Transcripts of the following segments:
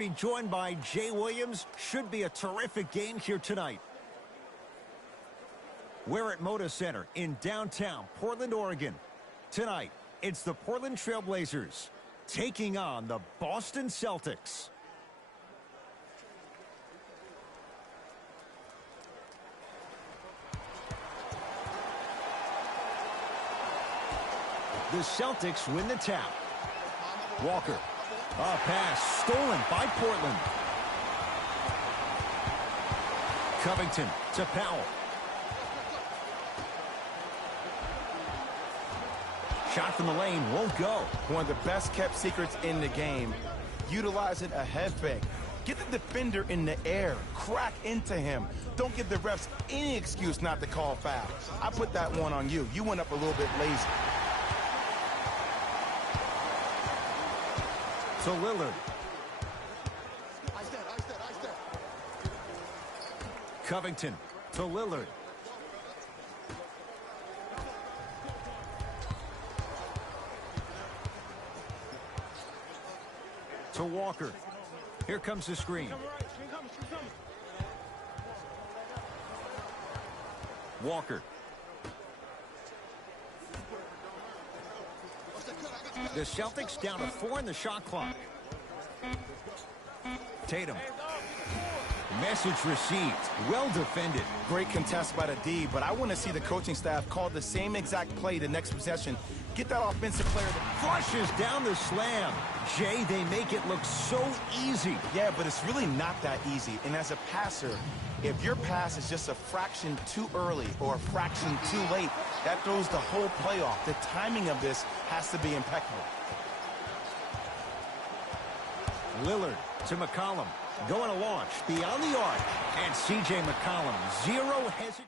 Being joined by Jay Williams. Should be a terrific game here tonight. We're at Moda Center in downtown Portland, Oregon. Tonight, it's the Portland Trail Blazers taking on the Boston Celtics. The Celtics win the tap. Walker. A pass stolen by Portland. Covington to Powell. Shot from the lane won't go. One of the best kept secrets in the game. Utilizing a head fake. Get the defender in the air. Crack into him. Don't give the refs any excuse not to call foul. I put that one on you. You went up a little bit lazy. To Lillard. Covington to Lillard. To Walker. Here comes the screen. Walker. The Celtics down to 4 in the shot clock. Tatum. Message received. Well defended. Great contest by the D, but I want to see the coaching staff call the same exact play the next possession. Get that offensive player that Flushes down the slam. Jay, they make it look so easy. Yeah, but it's really not that easy. And as a passer, if your pass is just a fraction too early or a fraction too late, that throws the whole play off. The timing of this has to be impeccable. Lillard to McCollum. Going to launch beyond the arc. And C.J. McCollum, zero hesitation.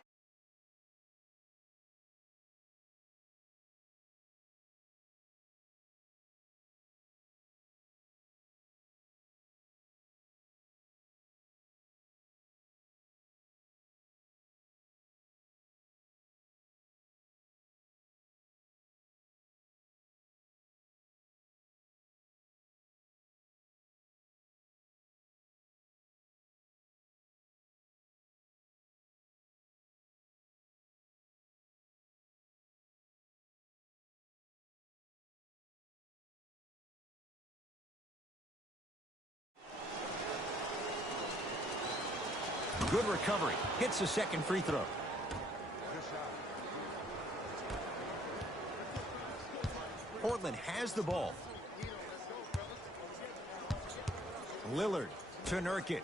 Good recovery. Hits the second free throw. Portland has the ball. Lillard to Nurkic.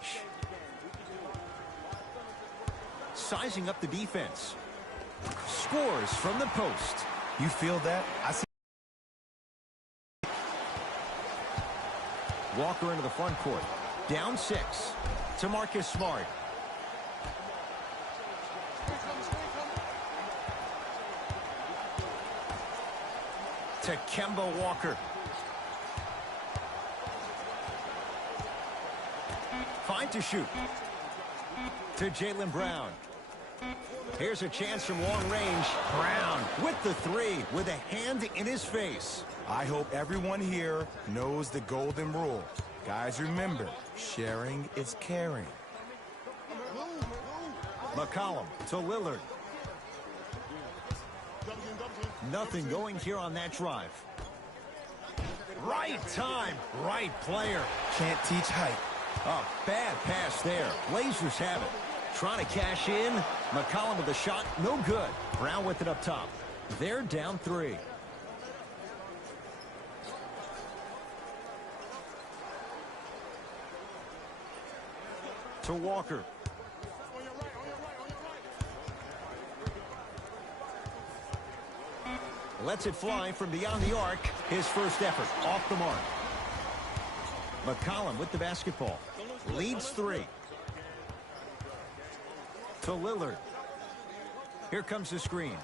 Sizing up the defense. Scores from the post. You feel that? I see. Walker into the front court. Down 6 to Marcus Smart. To Kemba Walker. Fine to shoot. To Jaylen Brown. Here's a chance from long range. Brown with the 3 with a hand in his face. I hope everyone here knows the golden rule. Guys, remember, sharing is caring. McCollum to Lillard. Nothing going here on that drive. Right time, right player. Can't teach height. A bad pass there. Blazers have it. Trying to cash in. McCollum with a shot. No good. Brown with it up top. They're down 3. To Walker. Lets it fly from beyond the arc. His first effort off the mark. McCollum with the basketball. Leads 3. To Lillard. Here comes the screen.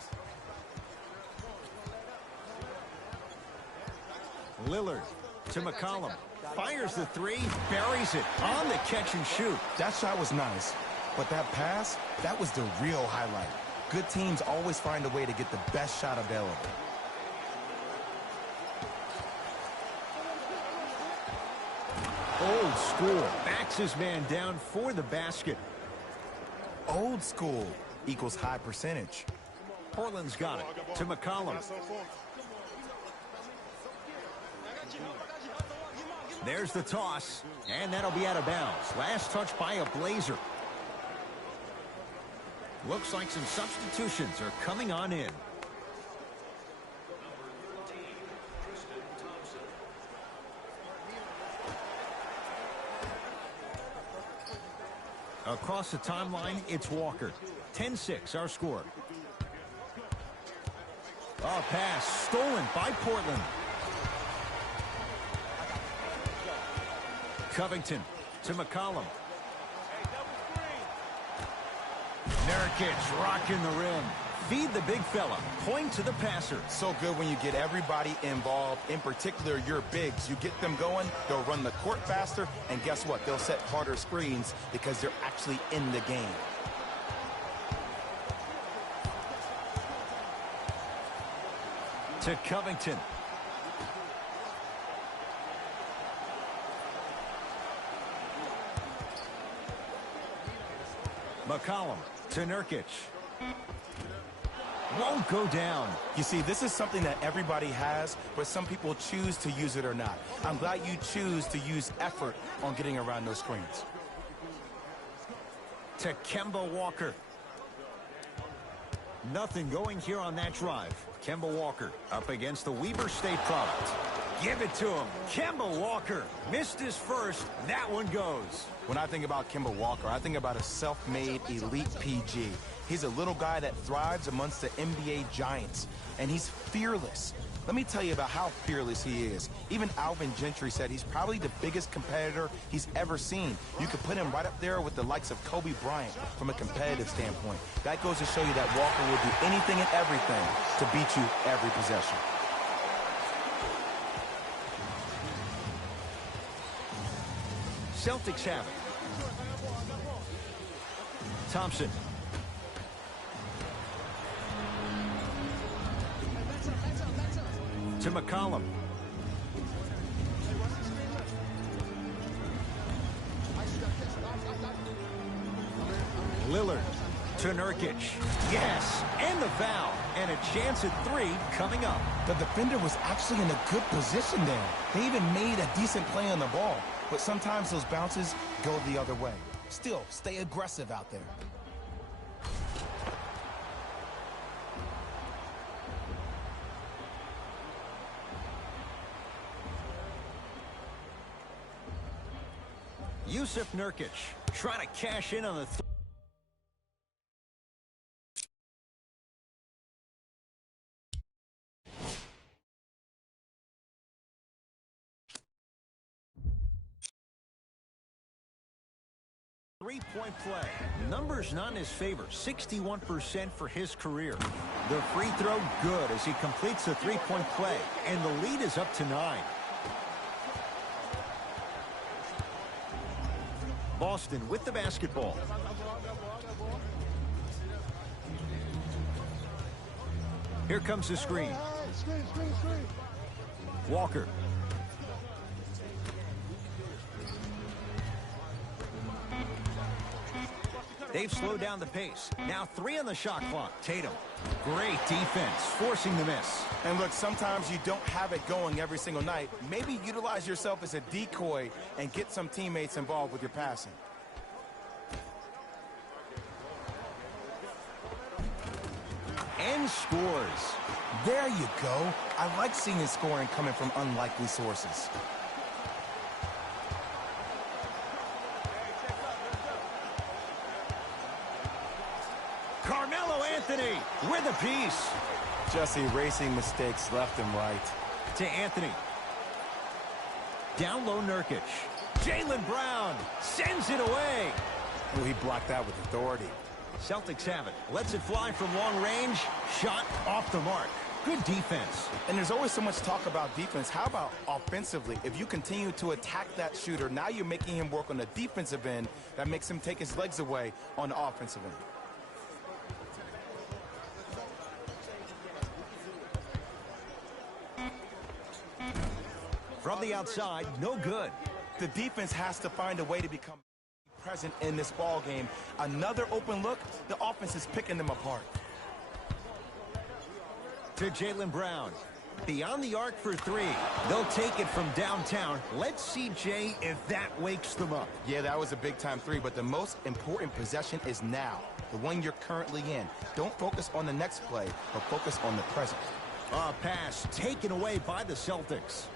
Lillard to McCollum. Fires the 3. Buries it on the catch and shoot. That shot was nice, but that pass, that was the real highlight. Good teams always find a way to get the best shot available. Old school. Backs his man down for the basket. Old school equals high percentage. Portland's got it to McCollum. There's the toss, and that'll be out of bounds. Last touch by a Blazer. Looks like some substitutions are coming on in. Across the timeline, it's Walker. 10-6, our score. A pass stolen by Portland. Covington to McCollum. Nurkic rocking the rim. Feed the big fella. Point to the passer. So good when you get everybody involved, in particular your bigs. You get them going, they'll run the court faster, and guess what? They'll set harder screens because they're actually in the game. To Covington. McCollum to Nurkic. Won't go down. You see, this is something that everybody has, but some people choose to use it or not. I'm glad you choose to use effort on getting around those screens. To Kemba Walker. Nothing going here on that drive. Kemba Walker up against the Weber State product. Give it to him. Kemba Walker missed his first. That one goes. When I think about Kemba Walker, I think about a self-made elite PG. He's a little guy that thrives amongst the NBA giants, and he's fearless. Let me tell you about how fearless he is. Even Alvin Gentry said he's probably the biggest competitor he's ever seen. You could put him right up there with the likes of Kobe Bryant from a competitive standpoint. That goes to show you that Walker will do anything and everything to beat you every possession. Celtics have it. Thompson. To McCollum. Lillard to Nurkic. Yes, and the foul. And a chance at three coming up. The defender was actually in a good position there. They even made a decent play on the ball. But sometimes those bounces go the other way. Still, stay aggressive out there. Yusuf Nurkic trying to cash in on the three-point play. Numbers not in his favor. 61% for his career. The free throw good as he completes the three-point play. And the lead is up to 9. Boston with the basketball. Here comes the screen. Walker. They've slowed down the pace. Now 3 on the shot clock. Tatum. Great defense, forcing the miss. And look, sometimes you don't have it going every single night. Maybe utilize yourself as a decoy and get some teammates involved with your passing. And scores. There you go. I like seeing scoring coming from unlikely sources. Anthony with a piece. Just erasing mistakes left and right. To Anthony. Down low Nurkic. Jaylen Brown sends it away. Oh, he blocked that with authority. Celtics have it. Lets it fly from long range. Shot off the mark. Good defense. And there's always so much talk about defense. How about offensively? If you continue to attack that shooter, now you're making him work on the defensive end. That makes him take his legs away on the offensive end. From the outside, no good. The defense has to find a way to become present in this ball game. Another open look, the offense is picking them apart. To Jaylen Brown. Beyond the arc for three. They'll take it from downtown. Let's see, Jay, if that wakes them up. Yeah, that was a big-time three, but the most important possession is now, the one you're currently in. Don't focus on the next play, but focus on the present. Pass taken away by the Celtics.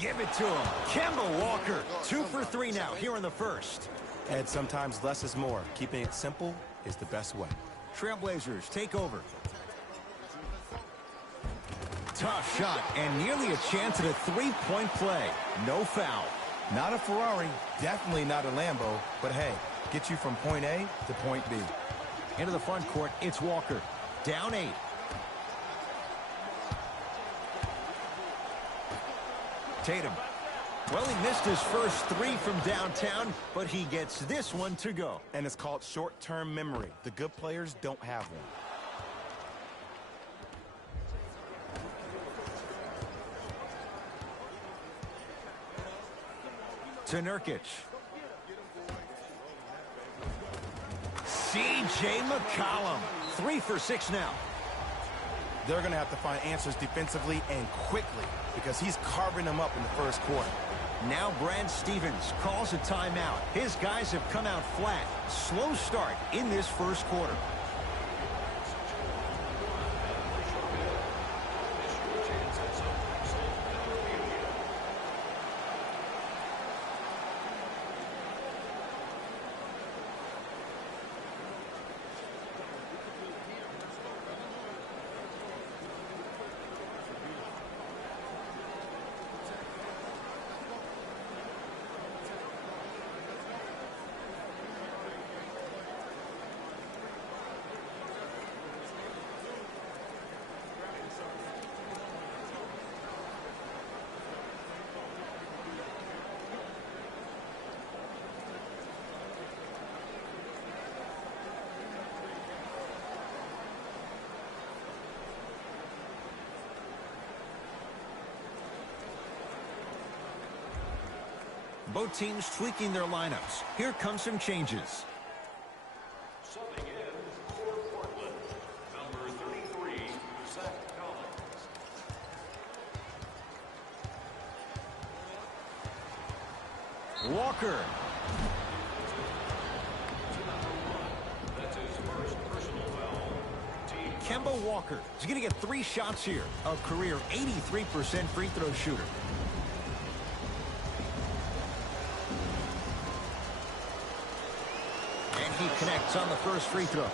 Give it to him. Kemba Walker, 2 for 3 now here in the first. And sometimes less is more. Keeping it simple is the best way. Trailblazers take over. Tough shot and nearly a chance at a three-point play. No foul. Not a Ferrari, definitely not a Lambo, but hey, get you from point A to point B. Into the front court, it's Walker. Down 8. Tatum. Well, he missed his first 3 from downtown, but he gets this one to go. And it's called short-term memory. The good players don't have one. To Nurkic. C.J. McCollum. 3 for 6 now. They're going to have to find answers defensively and quickly because he's carving them up in the first quarter. Now Brad Stevens calls a timeout. His guys have come out flat. Slow start in this first quarter. Both teams tweaking their lineups. Here come some changes. Subbing in for Portland, number 33, Zach Collins. Walker. That's his first personal foul. Kemba Walker is going to get 3 shots here. A career 83% free throw shooter. And he connects on the first free throw.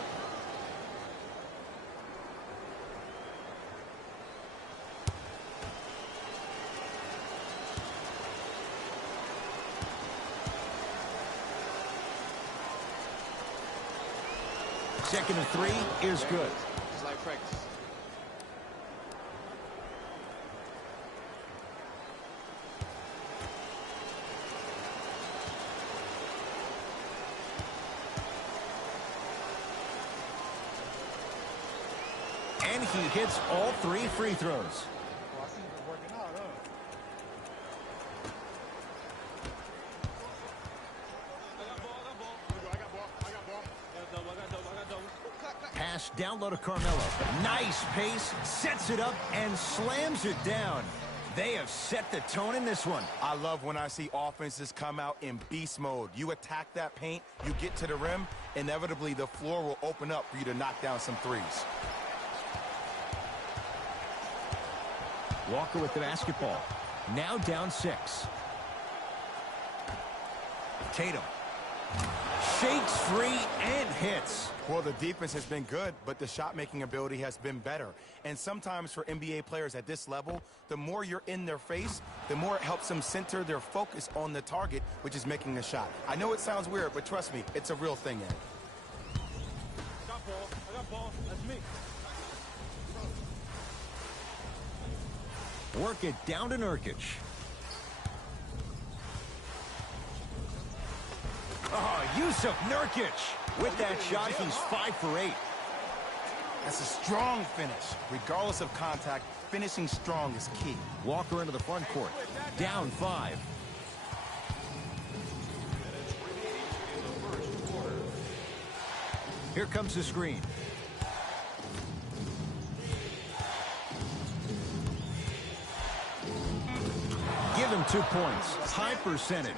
Second and 3 is good. It's like practice. And he hits all 3 free throws. Well, I see you've been working out, huh? Pass down low to Carmelo. Nice pace, sets it up, and slams it down. They have set the tone in this one. I love when I see offenses come out in beast mode. You attack that paint, you get to the rim, inevitably the floor will open up for you to knock down some threes. Walker with the basketball. Now down 6. Tatum. Shakes free and hits. Well, the defense has been good, but the shot-making ability has been better. And sometimes for NBA players at this level, the more you're in their face, the more it helps them center their focus on the target, which is making the shot. I know it sounds weird, but trust me, it's a real thing, Ed. I got ball. That's me. Work it down to Nurkic. Oh, Yusuf Nurkic. With that shot, he's 5 for 8. That's a strong finish. Regardless of contact, finishing strong is key. Walker into the front court. Down 5. Here comes the screen. Give him 2 points. High percentage.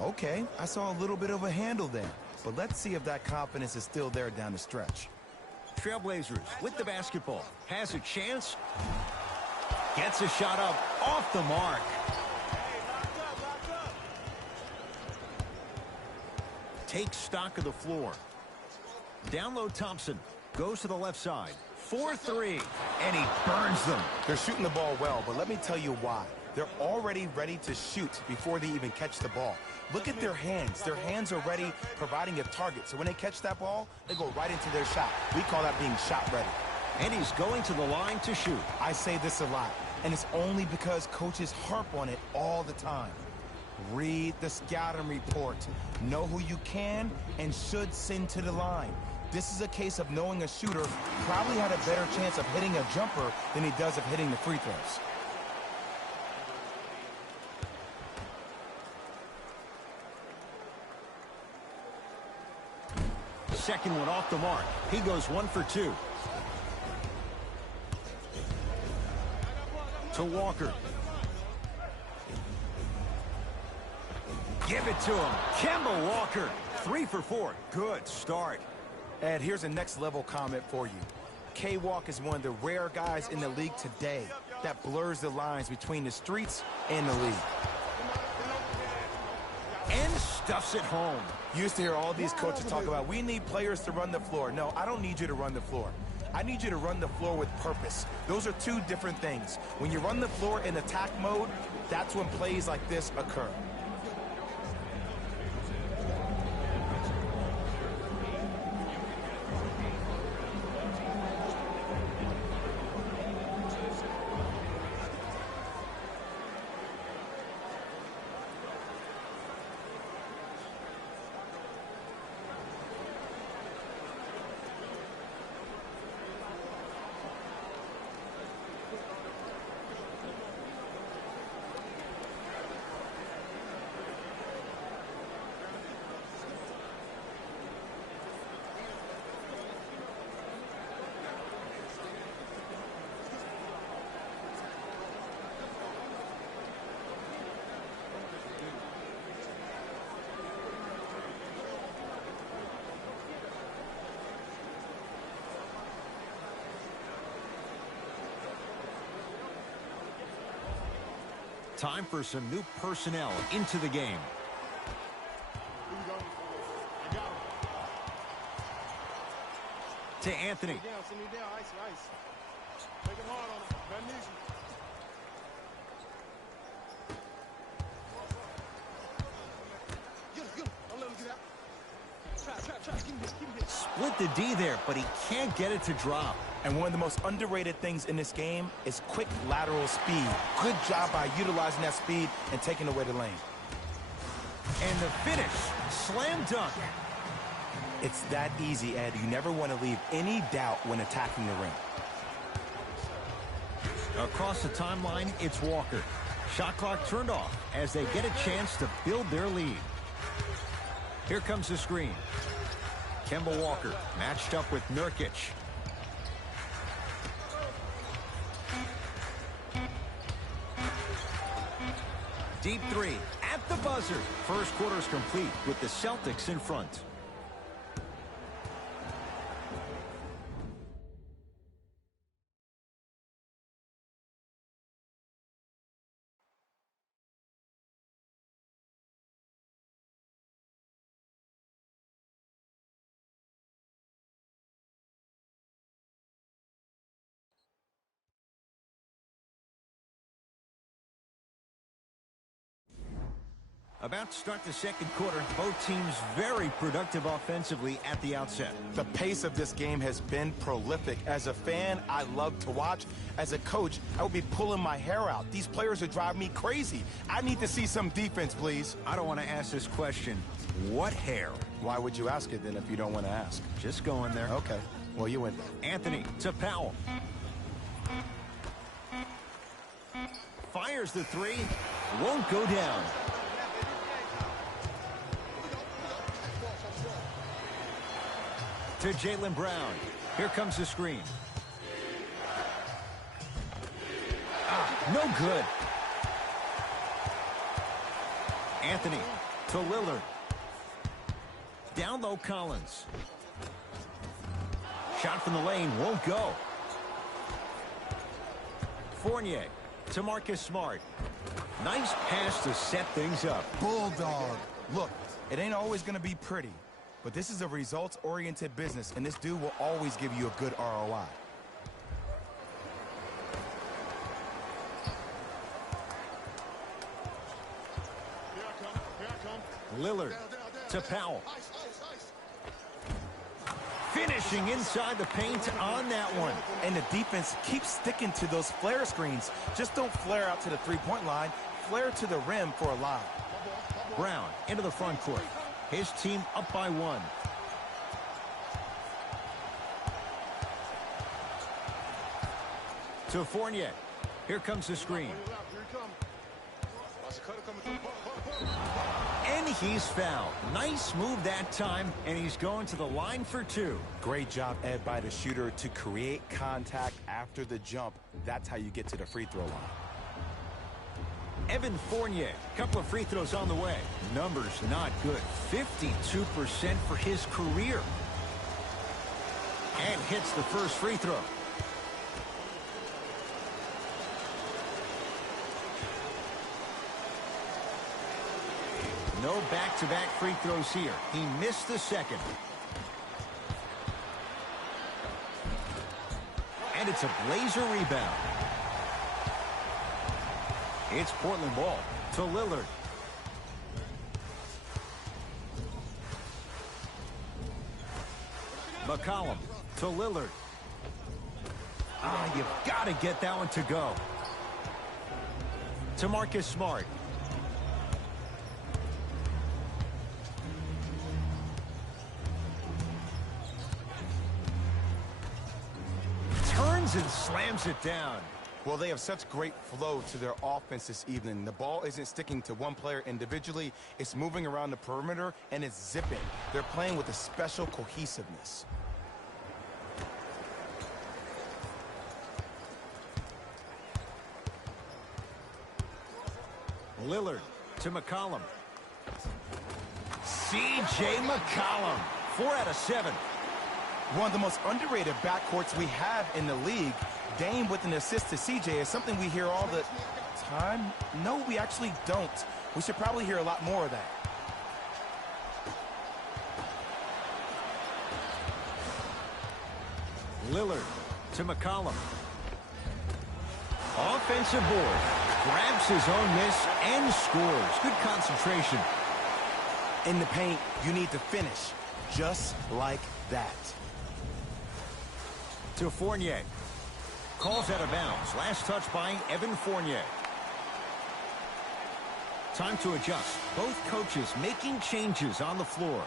Okay, I saw a little bit of a handle there. But let's see if that confidence is still there down the stretch. Trailblazers with the basketball. Has a chance. Gets a shot up. Off the mark. Takes stock of the floor. Down low Thompson. Goes to the left side. 4-3. And he burns them. They're shooting the ball well, but let me tell you why. They're already ready to shoot before they even catch the ball. Look at their hands. Their hands are ready, providing a target. So when they catch that ball, they go right into their shot. We call that being shot ready. And he's going to the line to shoot. I say this a lot, and it's only because coaches harp on it all the time. Read the scouting report. Know who you can and should send to the line. This is a case of knowing a shooter probably had a better chance of hitting a jumper than he does of hitting the free throws. Second one off the mark. He goes 1 for 2. To Walker. Give it to him. Kemba Walker. 3 for 4. Good start. Ed, here's a next level comment for you. K-Walk is one of the rare guys in the league today that blurs the lines between the streets and the league. And stuffs it home. You used to hear all these coaches talk about, we need players to run the floor. No, I don't need you to run the floor. I need you to run the floor with purpose. Those are two different things. When you run the floor in attack mode, that's when plays like this occur. Time for some new personnel into the game. To Anthony. Send me down, ice. Make it hard on him. Magnesium. Get him. Don't let him get out. Trap. Keep him. Split the D there, but he can't get it to drop. And one of the most underrated things in this game is quick lateral speed. Good job by utilizing that speed and taking away the lane. And the finish, slam dunk. It's that easy, Ed. You never want to leave any doubt when attacking the ring. Across the timeline, it's Walker. Shot clock turned off as they get a chance to build their lead. Here comes the screen. Kemba Walker matched up with Nurkic. Deep three at the buzzer. First quarter's complete with the Celtics in front. About to start the second quarter. Both teams very productive offensively at the outset. The pace of this game has been prolific. As a fan, I love to watch. As a coach, I would be pulling my hair out. These players are driving me crazy. I need to see some defense, please. I don't want to ask this question. What hair? Why would you ask it then if you don't want to ask? Just going there. Okay. Well, you went there. Anthony to Powell. Fires the three. Won't go down. To Jaylen Brown. Here comes the screen. No good. Anthony to Lillard. Down low, Collins. Shot from the lane won't go. Fournier to Marcus Smart. Nice pass to set things up. Bulldog. Look, it ain't always going to be pretty, but this is a results-oriented business, and this dude will always give you a good ROI. Lillard to Powell. Finishing inside the paint on that one. And the defense keeps sticking to those flare screens. Just don't flare out to the three-point line. Flare to the rim for a lob. Brown into the front court. His team up by 1. To Fournier. Here comes the screen. And he's fouled. Nice move that time, and he's going to the line for 2. Great job, Ed, by the shooter to create contact after the jump. That's how you get to the free throw line. Evan Fournier, couple of free throws on the way. Numbers not good. 52% for his career. And hits the first free throw. No back-to-back free throws here. He missed the second. And it's a Blazer rebound. It's Portland ball to Lillard. McCollum to Lillard. You've got to get that one to go. To Marcus Smart. Turns and slams it down. Well, they have such great flow to their offense this evening. The ball isn't sticking to one player individually. It's moving around the perimeter, and it's zipping. They're playing with a special cohesiveness. Lillard to McCollum. C.J. McCollum. 4 out of 7. One of the most underrated backcourts we have in the league. Dame with an assist to CJ is something we hear all the time. No, we actually don't. We should probably hear a lot more of that. Lillard to McCollum. Offensive board. Grabs his own miss and scores. Good concentration. In the paint, you need to finish just like that. To Fournier. Calls out of bounds. Last touch by Evan Fournier. Time to adjust. Both coaches making changes on the floor.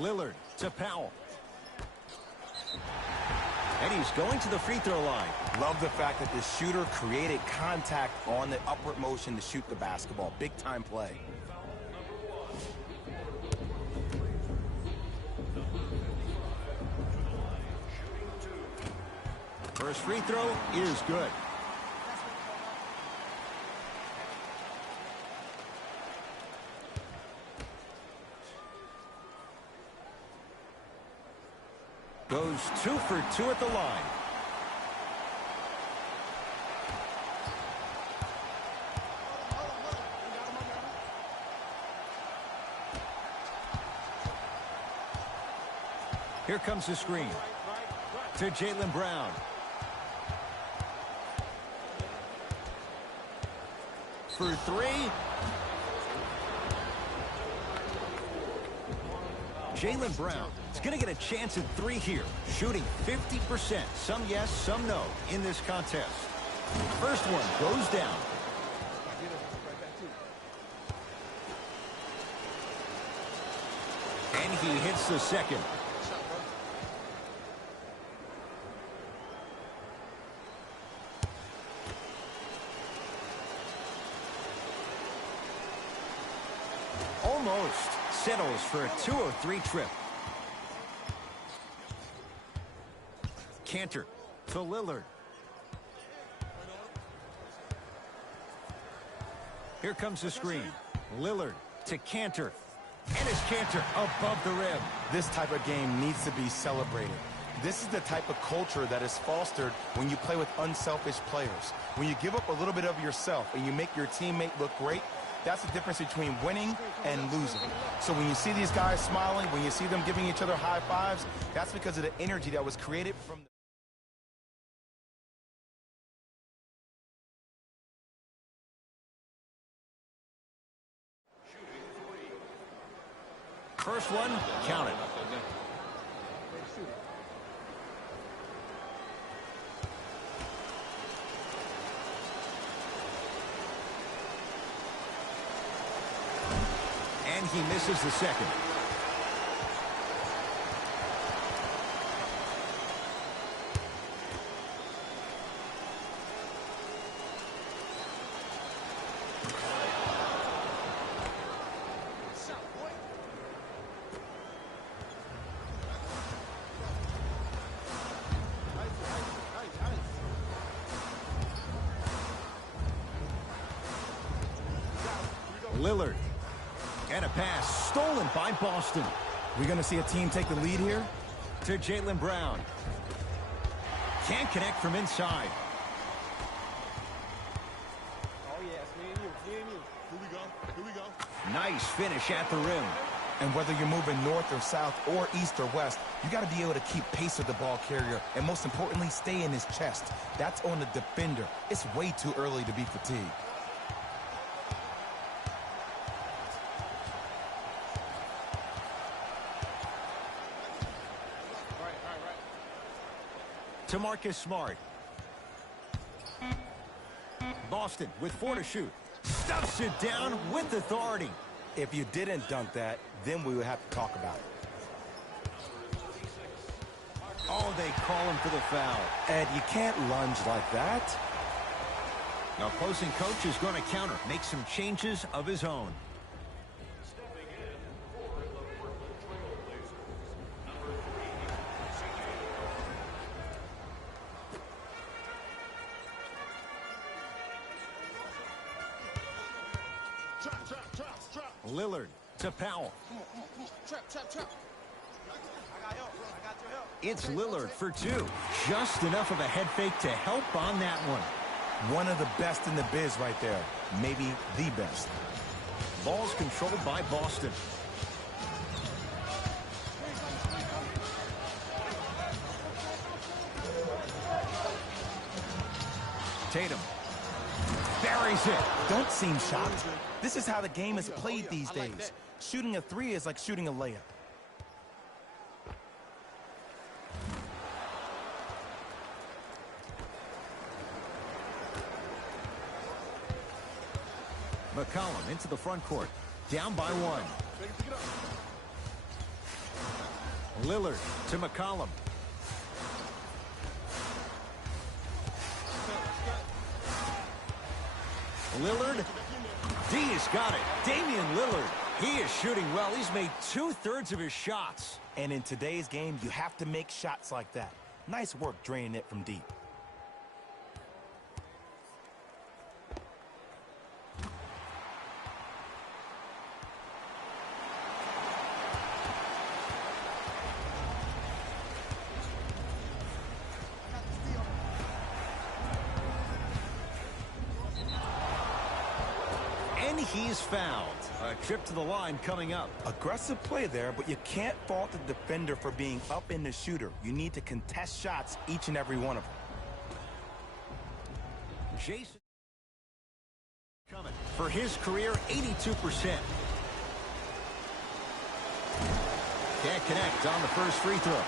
Lillard to Powell. And he's going to the free throw line. Love the fact that the shooter created contact on the upward motion to shoot the basketball. Big time play. First free throw is good. Goes 2 for 2 at the line. Here comes the screen. To Jaylen Brown. For 3. Jaylen Brown is going to get a chance at 3 here. Shooting 50%. Some yes, some no in this contest. First one goes down. And he hits the second. Almost. Settles for a 2-3 trip. Cantor to Lillard. Here comes the screen. Lillard to Cantor. And it's Cantor above the rim. This type of game needs to be celebrated. This is the type of culture that is fostered when you play with unselfish players. When you give up a little bit of yourself and you make your teammate look great, that's the difference between winning and losing. So when you see these guys smiling, when you see them giving each other high fives, that's because of the energy that was created from First one, count it. And he misses the second. Lillard. And a pass stolen by Boston. We're going to see a team take the lead here. To Jaylen Brown. Can't connect from inside. Oh, yeah, it's me and you. Me and you. Here we go. Here we go. Nice finish at the rim. And whether you're moving north or south or east or west, you got to be able to keep pace with the ball carrier and, most importantly, stay in his chest. That's on the defender. It's way too early to be fatigued. To Marcus Smart. Boston with 4 to shoot. Stuffs it down with authority. If you didn't dunk that, then we would have to talk about it. Oh, they call him for the foul. Ed, you can't lunge like that. The opposing coach is going to counter, make some changes of his own. Stepping in for the Portland Trailblazers, number 3, CJ. Trap. Lillard to Powell. Trap. I got help. I got your help. It's Lillard for 2. Just enough of a head fake to help on that one. One of the best in the biz right there. Maybe the best. Ball's controlled by Boston. Tatum. Buries it. Don't seem shocked. This is how the game is played these days. Shooting a 3 is like shooting a layup. McCollum into the front court. Down by 1. Lillard to McCollum. Lillard. D has got it. Damian Lillard. He is shooting well. He's made 2/3 of his shots. And in today's game, you have to make shots like that. Nice work draining it from deep. And he's fouled. A trip to the line coming up. Aggressive play there, but you can't fault the defender for being up in the shooter. You need to contest shots, each and every one of them. Jason coming for his career, 82%. Can't connect on the first free throw.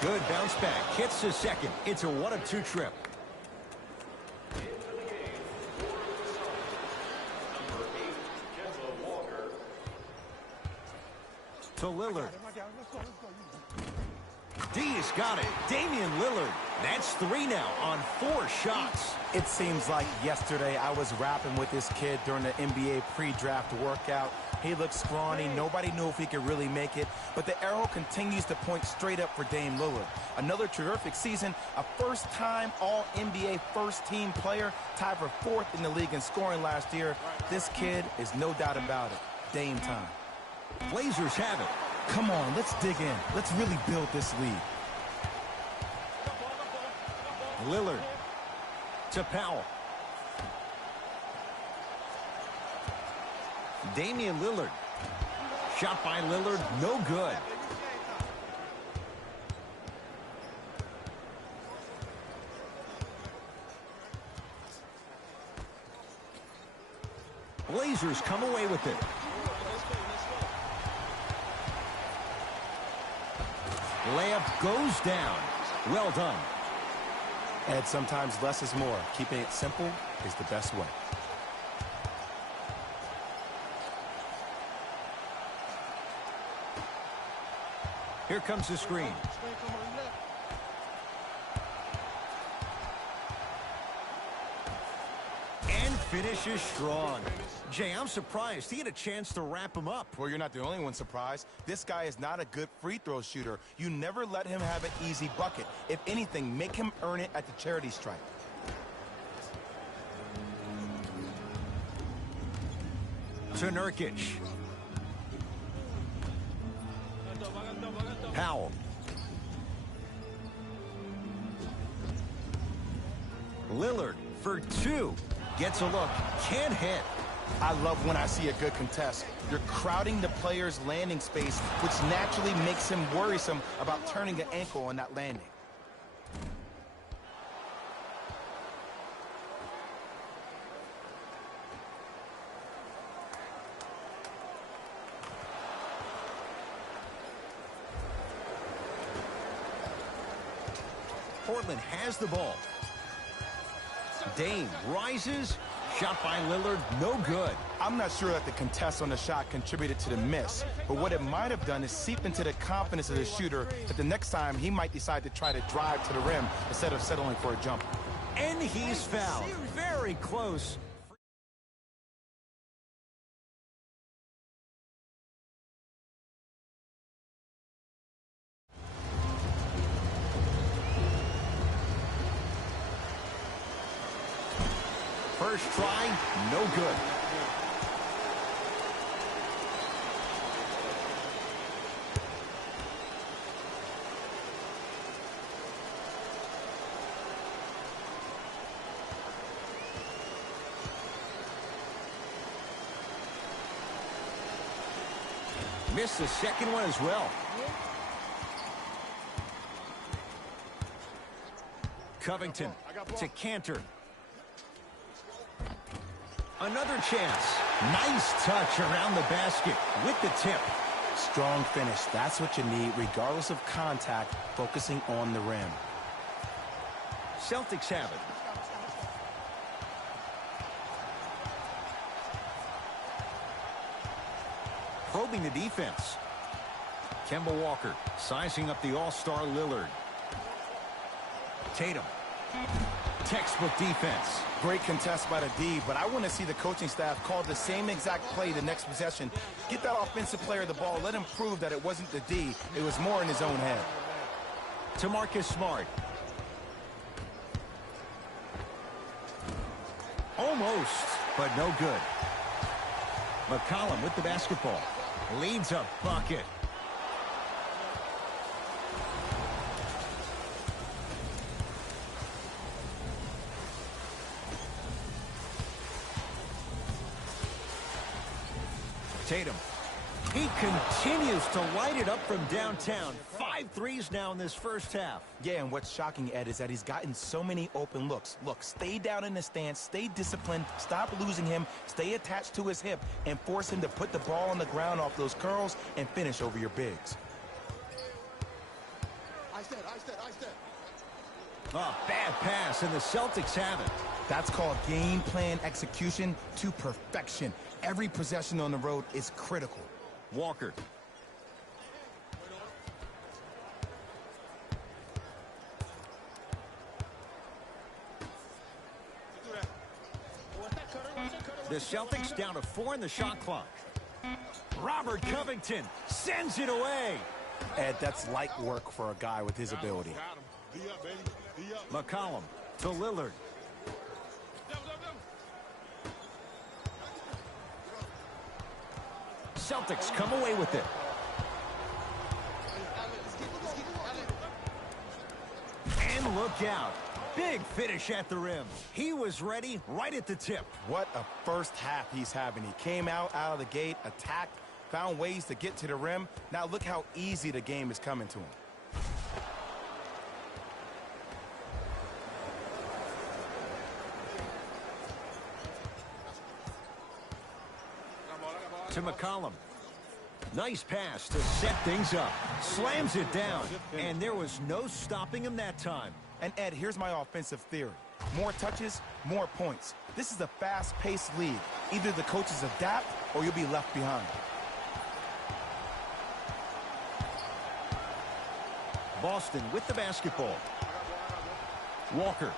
Good bounce back. Hits the second. It's a 1 of 2 trip. To Lillard. D's got it. Damian Lillard. That's 3 now on 4 shots. It seems like yesterday I was rapping with this kid during the NBA pre-draft workout. He looked scrawny. Nobody knew if he could really make it. But the arrow continues to point straight up for Dame Lillard. Another terrific season. A first-time All-NBA first-team player. Tied for 4th in the league in scoring last year. This kid is no doubt about it. Dame time. Blazers have it. Come on, let's dig in. Let's really build this lead. Lillard to Powell. Damian Lillard. Shot by Lillard, no good. Blazers come away with it. Layup goes down. Well done. And sometimes less is more. Keeping it simple is the best way. Here comes the screen. And finishes strong. Jay, I'm surprised he had a chance to wrap him up. Well, you're not the only one surprised. This guy is not a good free throw shooter. You never let him have an easy bucket. If anything, make him earn it at the charity stripe. To Nurkic. Powell. Lillard for 2. Gets a look. Can't hit. I love when I see a good contest. You're crowding the player's landing space, which naturally makes him worrisome about turning an ankle on that landing. Portland has the ball. Dame rises. Shot by Lillard, no good. I'm not sure that the contest on the shot contributed to the miss, but what it might have done is seep into the confidence of the shooter that the next time he might decide to try to drive to the rim instead of settling for a jumper. And he's fouled. Very close. First try, no good. Missed the second one as well. Covington to Cantor. Another chance. Nice touch around the basket with the tip. Strong finish. That's what you need, regardless of contact, focusing on the rim. Celtics have it. Probing the defense. Kemba Walker sizing up the all-star Lillard. Tatum. Textbook defense. Great contest by the D, but I want to see the coaching staff call the same exact play the next possession. Get that offensive player the ball. Let him prove that it wasn't the D. It was more in his own head. To Marcus Smart. Almost, but no good. McCollum with the basketball. Leads a bucket. Tatum. He continues to light it up from downtown. 5 threes now in this first half. Yeah, and what's shocking, Ed, is that he's gotten so many open looks. Look, stay down in the stance, stay disciplined, stop losing him, stay attached to his hip, and force him to put the ball on the ground off those curls and finish over your bigs. I said. Oh, bad pass, and the Celtics have it. That's called game plan execution to perfection. Every possession on the road is critical. Walker. The Celtics down to 4 in the shot clock. Robert Covington sends it away. Ed, that's light work for a guy with his ability. D up, baby. D up. McCollum to Lillard. Celtics come away with it. And look out. Big finish at the rim. He was ready right at the tip. What a first half he's having. He came out of the gate, attacked, found ways to get to the rim. Now look how easy the game is coming to him. To McCollum. Nice pass to set things up. Slams it down. And there was no stopping him that time. And Ed, here's my offensive theory. More touches, more points. This is a fast-paced league. Either the coaches adapt or you'll be left behind. Boston with the basketball. Walker.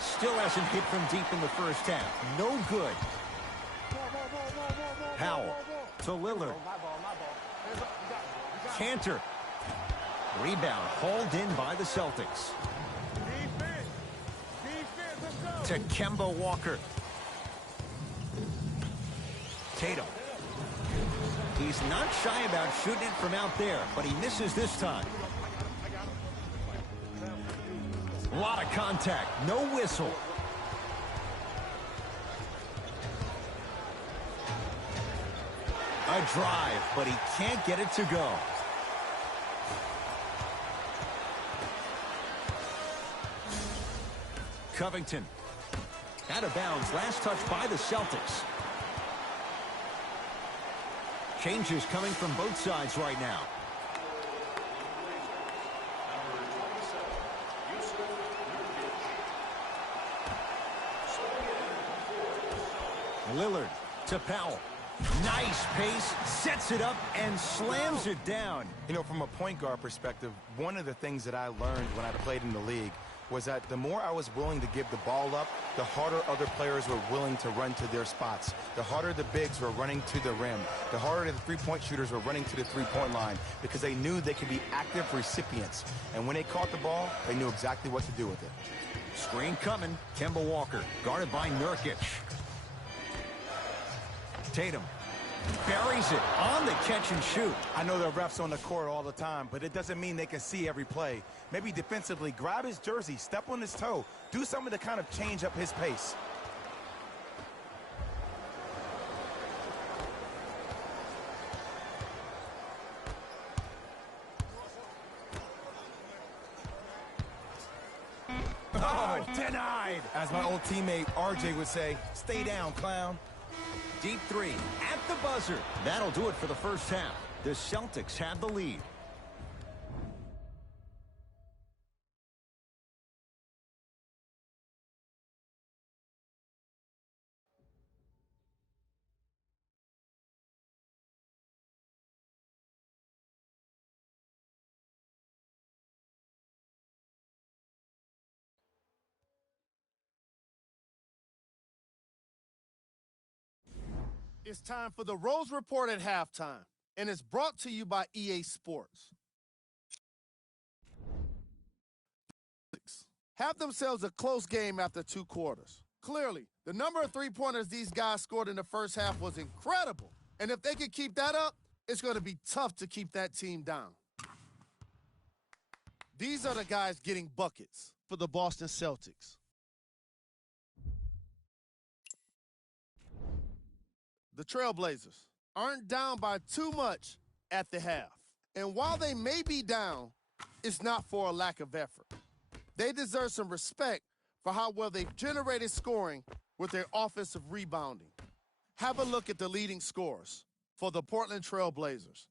Still hasn't hit from deep in the first half. No good. Powell to Lillard. Cantor. Rebound hauled in by the Celtics. To Kemba Walker. Tatum. He's not shy about shooting it from out there, but he misses this time. A lot of contact, no whistle. A drive, but he can't get it to go. Covington. Out of bounds. Last touch by the Celtics. Changes coming from both sides right now. Lillard to Powell. Nice pace, sets it up, and slams it down. You know, from a point guard perspective, one of the things that I learned when I played in the league was that the more I was willing to give the ball up, the harder other players were willing to run to their spots. The harder the bigs were running to the rim. The harder the three-point shooters were running to the three-point line because they knew they could be active recipients. And when they caught the ball, they knew exactly what to do with it. Screen coming. Kemba Walker, guarded by Nurkic. Tatum buries it on the catch and shoot. I know there are refs on the court all the time, but it doesn't mean they can see every play. Maybe defensively, grab his jersey, step on his toe, do something to kind of change up his pace. Oh, denied. As my old teammate RJ would say, stay down, clown. Deep three at the buzzer. That'll do it for the first half. The Celtics have the lead. It's time for the Rose Report at halftime, and it's brought to you by EA Sports. Have themselves a close game after 2 quarters. Clearly, the number of three-pointers these guys scored in the first half was incredible, and if they can keep that up, it's going to be tough to keep that team down. These are the guys getting buckets for the Boston Celtics. The Trailblazers aren't down by too much at the half. And while they may be down, it's not for a lack of effort. They deserve some respect for how well they've generated scoring with their offensive rebounding. Have a look at the leading scorers for the Portland Trailblazers.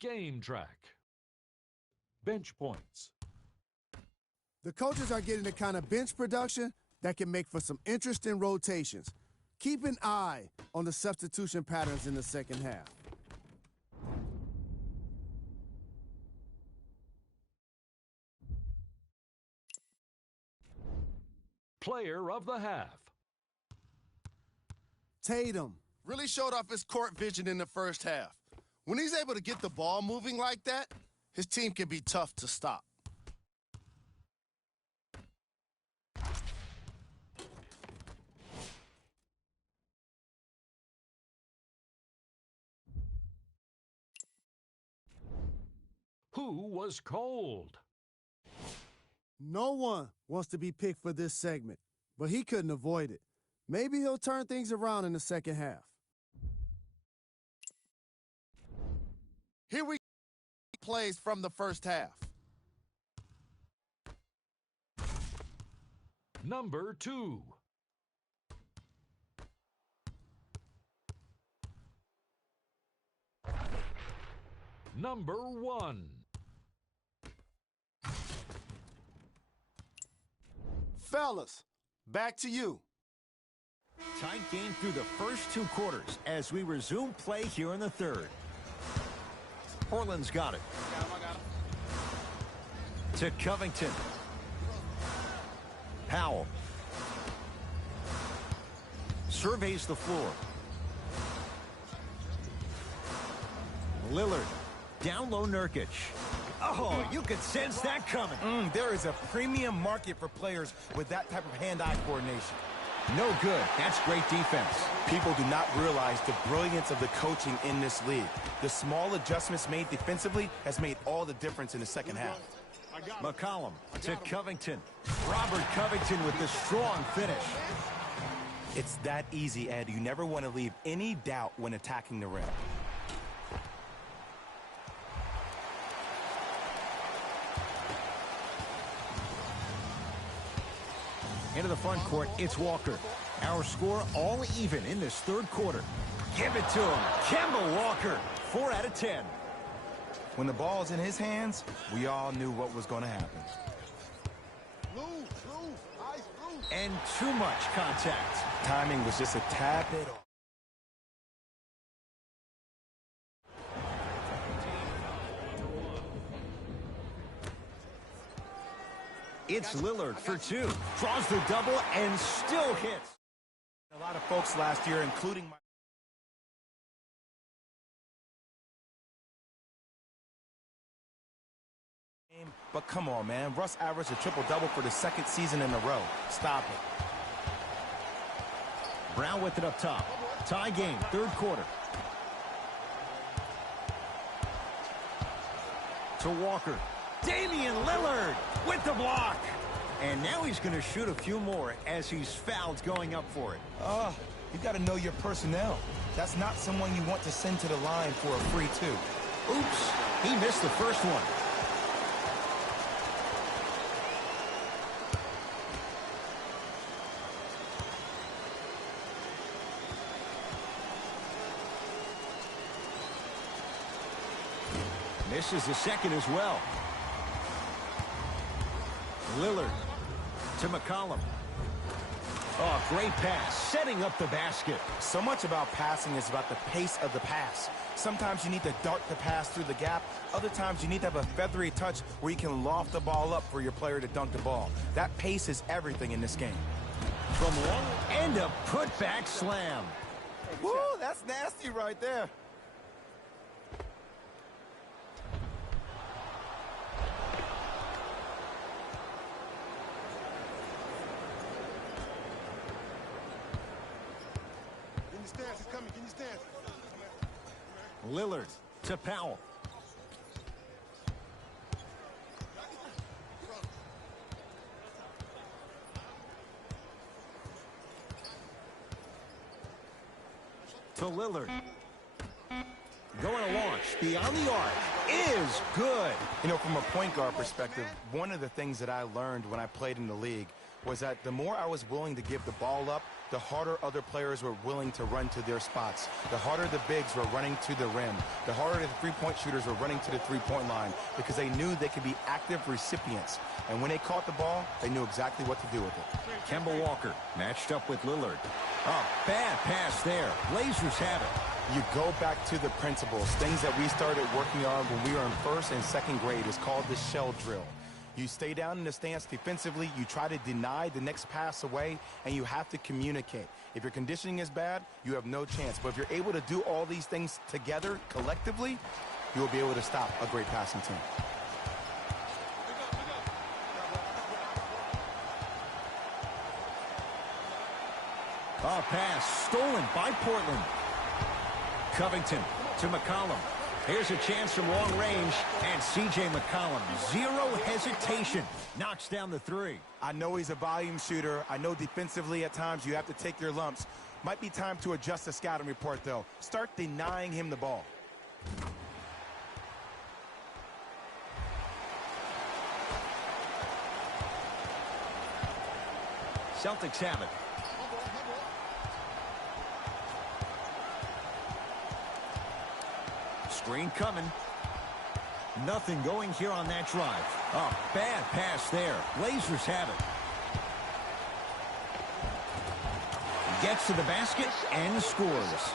Game track. Bench points. The coaches are getting the kind of bench production that can make for some interesting rotations. Keep an eye on the substitution patterns in the second half. Player of the half. Tatum really showed off his court vision in the first half. When he's able to get the ball moving like that, his team can be tough to stop. Who was cold? No one wants to be picked for this segment, but he couldn't avoid it. Maybe he'll turn things around in the second half. Here we go. Plays from the first half. Number 2. Number 1. Fellas, back to you. Tight game through the first 2 quarters as we resume play here in the third. Portland's got it. To Covington. Powell. Surveys the floor. Lillard. Down low Nurkic. Oh, you could sense that coming. There is a premium market for players with that type of hand-eye coordination. No good. That's great defense. People do not realize the brilliance of the coaching in this league. The small adjustments made defensively has made all the difference in the second half. McCollum to Covington. Robert Covington with the strong finish. It's that easy, Ed. You never want to leave any doubt when attacking the rim. Into the front court, it's Walker. Our score all even in this third quarter. Give it to him. Kemba Walker, 4 out of 10. When the ball's in his hands, we all knew what was going to happen. And too much contact. Timing was just a tad bit off. It's Lillard for 2. Draws the double and still hits. A lot of folks last year, including my... But come on, man. Russ averaged a triple-double for the 2nd season in a row. Stop it. Brown with it up top. Tie game, third quarter. To Walker. Damian Lillard with the block. And now he's going to shoot a few more as he's fouled going up for it. You got to know your personnel. That's not someone you want to send to the line for a free 2. Oops, he missed the first one. Misses the second as well. Lillard to McCollum. Oh, great pass, setting up the basket. So much about passing is about the pace of the pass. Sometimes you need to dart the pass through the gap. Other times you need to have a feathery touch where you can loft the ball up for your player to dunk the ball. That pace is everything in this game. From long and a putback slam. Woo, that's nasty right there. Lillard to Powell. To Lillard. Going to launch beyond the arc is good. You know, from a point guard perspective, one of the things that I learned when I played in the league was that the more I was willing to give the ball up, the harder other players were willing to run to their spots. The harder the bigs were running to the rim. The harder the three-point shooters were running to the three-point line because they knew they could be active recipients. And when they caught the ball, they knew exactly what to do with it. Kemba Walker matched up with Lillard. Oh, bad pass there. Blazers have it. You go back to the principles, things that we started working on when we were in 1st and 2nd grade. Is called the shell drill. You stay down in the stance defensively, you try to deny the next pass away, and you have to communicate. If your conditioning is bad, you have no chance. But if you're able to do all these things together, collectively, you will be able to stop a great passing team. A pass stolen by Portland. Covington to McCollum. Here's a chance from long range, and C.J. McCollum, zero hesitation, knocks down the three. I know he's a volume shooter. I know defensively at times you have to take your lumps. Might be time to adjust the scouting report, though. Start denying him the ball. Celtics have it. Screen coming. Nothing going here on that drive. Oh, bad pass there. Blazers have it. Gets to the basket and scores.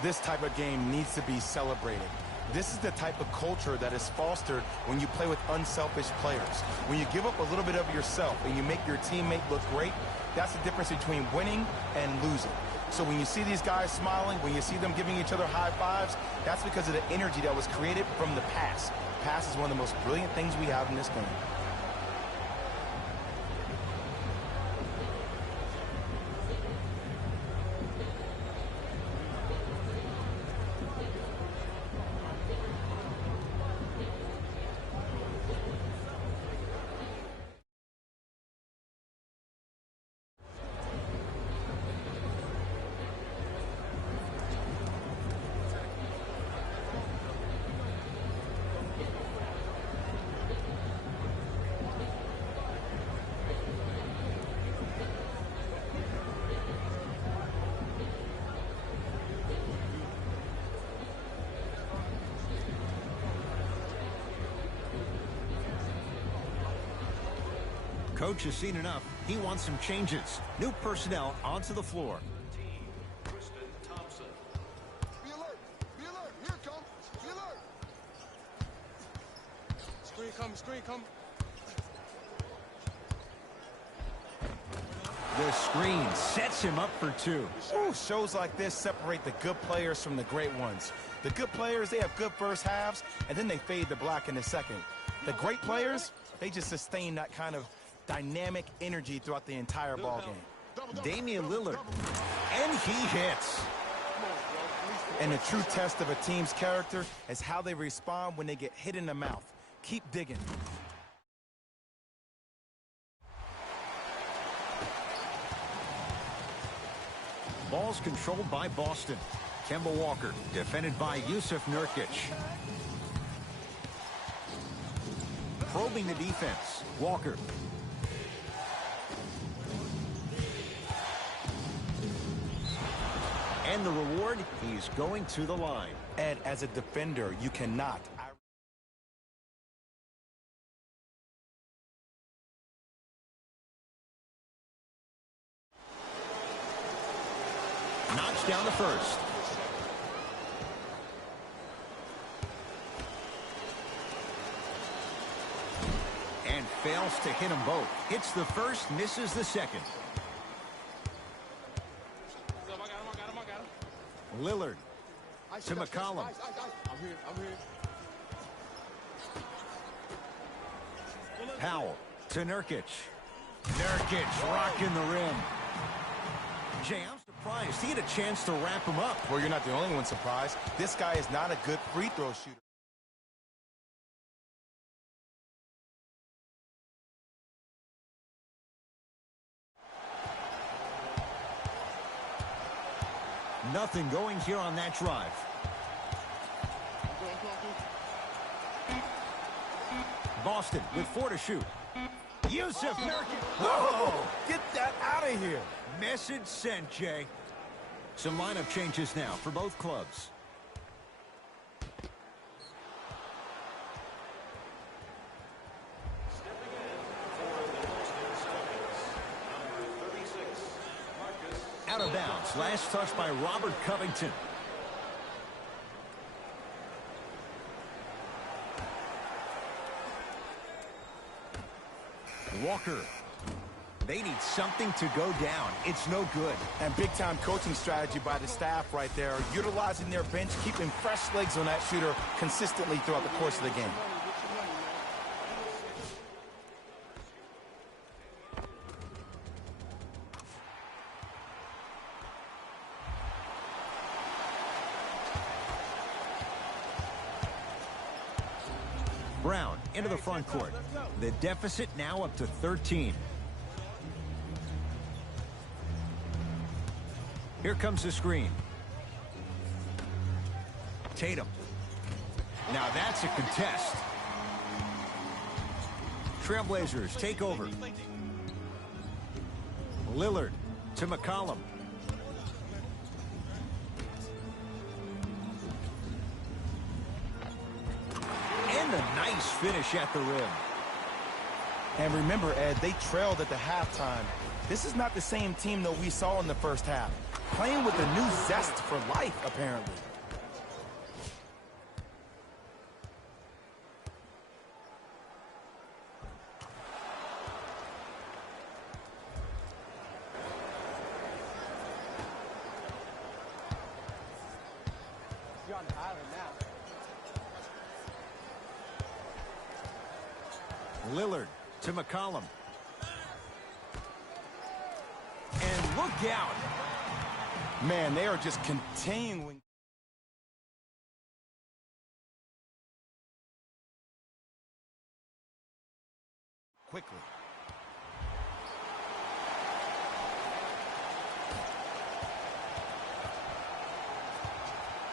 This type of game needs to be celebrated. This is the type of culture that is fostered when you play with unselfish players. When you give up a little bit of yourself and you make your teammate look great, that's the difference between winning and losing. So when you see these guys smiling, when you see them giving each other high fives, that's because of the energy that was created from the pass. Pass is one of the most brilliant things we have in this game. Coach has seen enough. He wants some changes. New personnel onto the floor. Be alert. Be alert. Here it comes. Be alert. Screen come, screen come. The screen sets him up for two. Ooh, shows like this separate the good players from the great ones. The good players, they have good first halves, and then they fade to black in the second. The great players, they just sustain that kind of dynamic energy throughout the entire ball game. Damian Lillard. And he hits. And the true test of a team's character is how they respond when they get hit in the mouth. Keep digging. Ball's controlled by Boston. Kemba Walker, defended by Yusuf Nurkic. Probing the defense. Walker. And the reward, he's going to the line. Ed, as a defender, you cannot. Knocks down the first. And fails to hit them both. Hits the first, misses the second. Lillard to McCollum. I'm here. Powell to Nurkic. Nurkic rocking the rim. Jay, I'm surprised. He had a chance to wrap him up. Well, you're not the only one surprised. This guy is not a good free throw shooter. Nothing going here on that drive. Boston with 4 to shoot. Yusuf Nurkic. Oh, get that out of here. Message sent, Jay. Some lineup changes now for both clubs. Out of bounds. Last touch by Robert Covington. Walker. They need something to go down. It's no good. And big-time coaching strategy by the staff right there, utilizing their bench, keeping fresh legs on that shooter consistently throughout the course of the game. Brown into the front court. The deficit now up to 13. Here comes the screen. Tatum. Now that's a contest. Trailblazers take over. Lillard to McCollum. And a nice finish at the rim. And remember, Ed, they trailed at the halftime. This is not the same team that we saw in the first half. Playing with a new zest for life, apparently. You're on the island now. Lillard to McCollum. And look out. Man, they are just continuing. Quickly.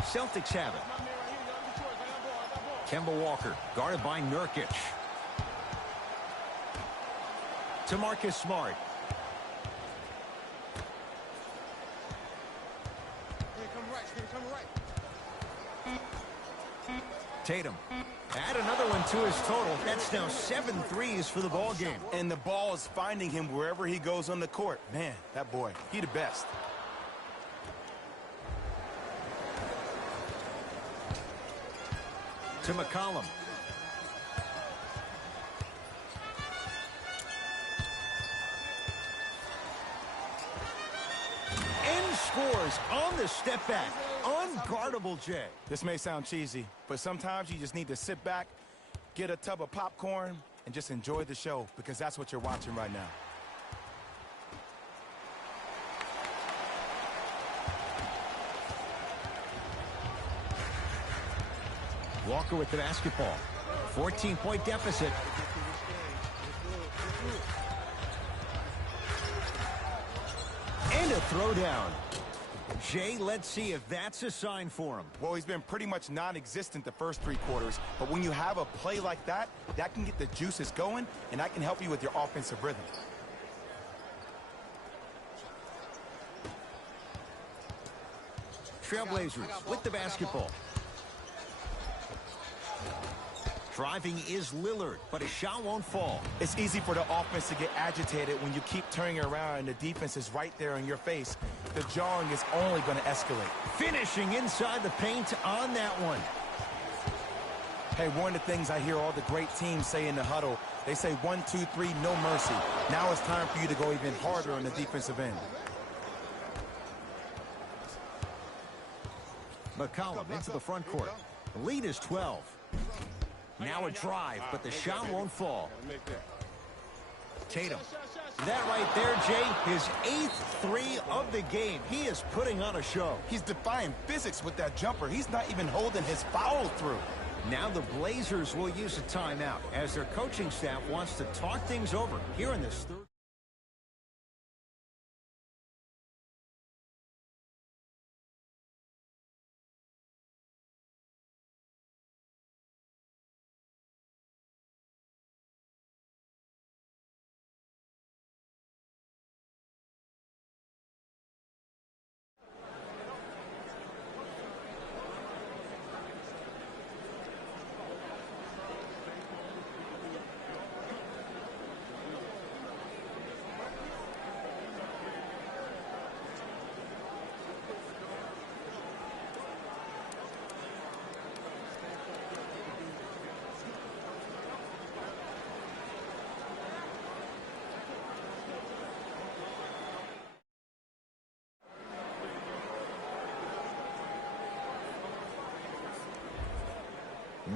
Celtics have it. Kemba Walker guarded by Nurkic. To Marcus Smart. Tatum. Add another one to his total. That's now 7 threes for the ball game. And the ball is finding him wherever he goes on the court. Man, that boy, he the best. To McCollum. And scores on the step back. Unguardable, Jay. This may sound cheesy, but sometimes you just need to sit back, get a tub of popcorn, and just enjoy the show, because that's what you're watching right now. Walker with the basketball. 14-point deficit. And a throwdown. Jay, let's see if that's a sign for him. Well, he's been pretty much non-existent the first 3 quarters, but when you have a play like that, that can get the juices going, and that can help you with your offensive rhythm. Trailblazers with the basketball. Driving is Lillard, but his shot won't fall. It's easy for the offense to get agitated when you keep turning around and the defense is right there in your face. The jawing is only going to escalate. Finishing inside the paint on that one. Hey, one of the things I hear all the great teams say in the huddle, they say 1, 2, 3, no mercy. Now it's time for you to go even harder on the defensive end. McCollum into the front court. The lead is 12. Now a drive, but the shot won't fall. Tatum. That right there, Jay, his 8th 3 of the game. He is putting on a show. He's defying physics with that jumper. He's not even holding his foul through. Now the Blazers will use a timeout as their coaching staff wants to talk things over here in this third.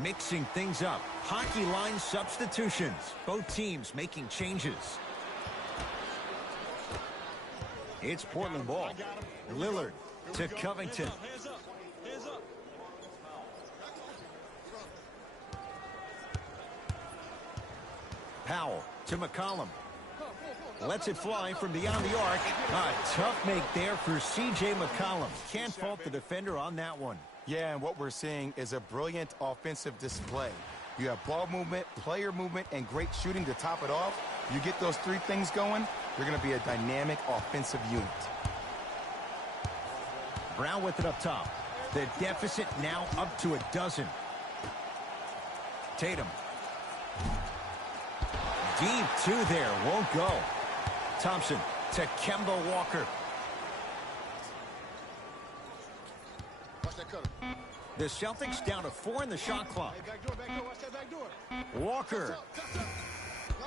Mixing things up. Hockey line substitutions. Both teams making changes. It's Portland ball. Lillard to Covington. Powell to McCollum. Lets it fly from beyond the arc. A tough make there for C.J. McCollum. Can't fault the defender on that one. Yeah, and what we're seeing is a brilliant offensive display. You have ball movement, player movement, and great shooting to top it off. You get those three things going, you're going to be a dynamic offensive unit. Brown with it up top. The deficit now up to 12. Tatum. Deep two there. Won't go. Thompson to Kemba Walker. Watch that cutter. The Celtics down to 4 in the shot clock. Hey, back door, watch that back door. Walker.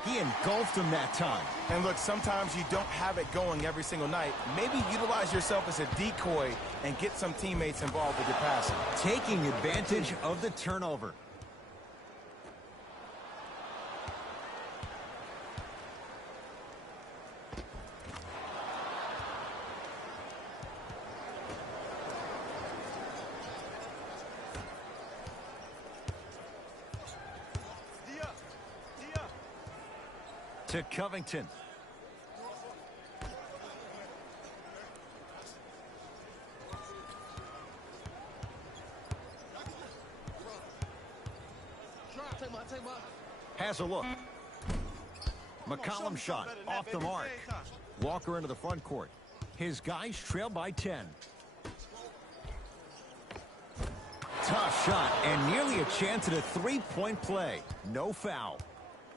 He engulfed him that time. And look, sometimes you don't have it going every single night. Maybe utilize yourself as a decoy and get some teammates involved with your passing. Taking advantage of the turnover. To Covington. Has a look. McCollum shot off the mark. Walker into the front court. His guys trail by 10. Tough shot and nearly a chance at a three-point play. No foul.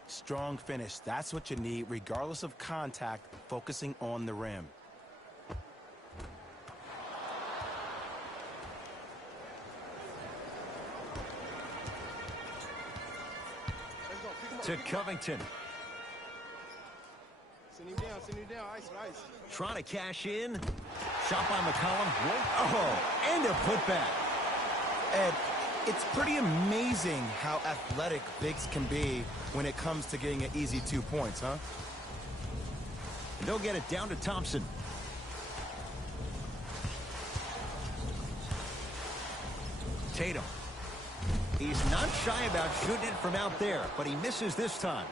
Strong finish. That's what you need, regardless of contact, focusing on the rim. To Covington. Send him down, ice. Trying to cash in. Shot by McCollum. Oh, and a putback. Ed, it's pretty amazing how athletic bigs can be when it comes to getting an easy 2 points, huh? They'll get it down to Thompson. Tatum. He's not shy about shooting it from out there, but he misses this time.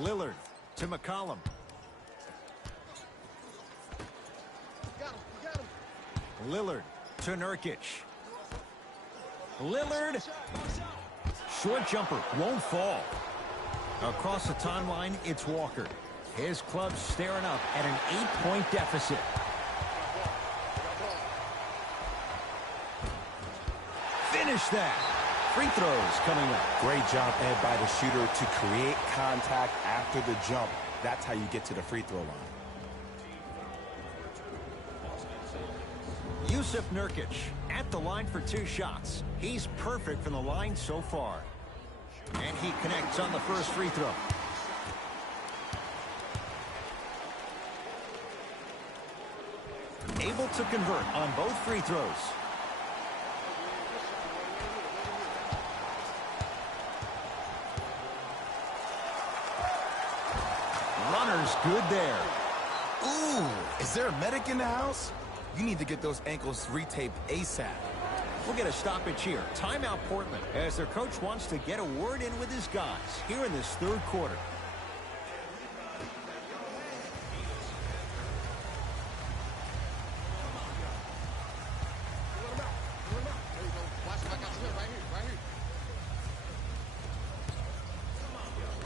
Lillard to McCollum. Lillard to Nurkic. Lillard. Short jumper won't fall. Across the timeline, it's Walker. His club's staring up at an 8-point deficit. Finish that. Free throws coming up. Great job, Ed, by the shooter to create contact after the jump. That's how you get to the free throw line. Yusuf Nurkic at the line for 2 shots. He's perfect from the line so far. And he connects on the first free throw. Able to convert on both free throws. Runner's good there. Ooh, is there a medic in the house? You need to get those ankles retaped ASAP. We'll get a stoppage here. Timeout Portland as their coach wants to get a word in with his guys here in this third quarter.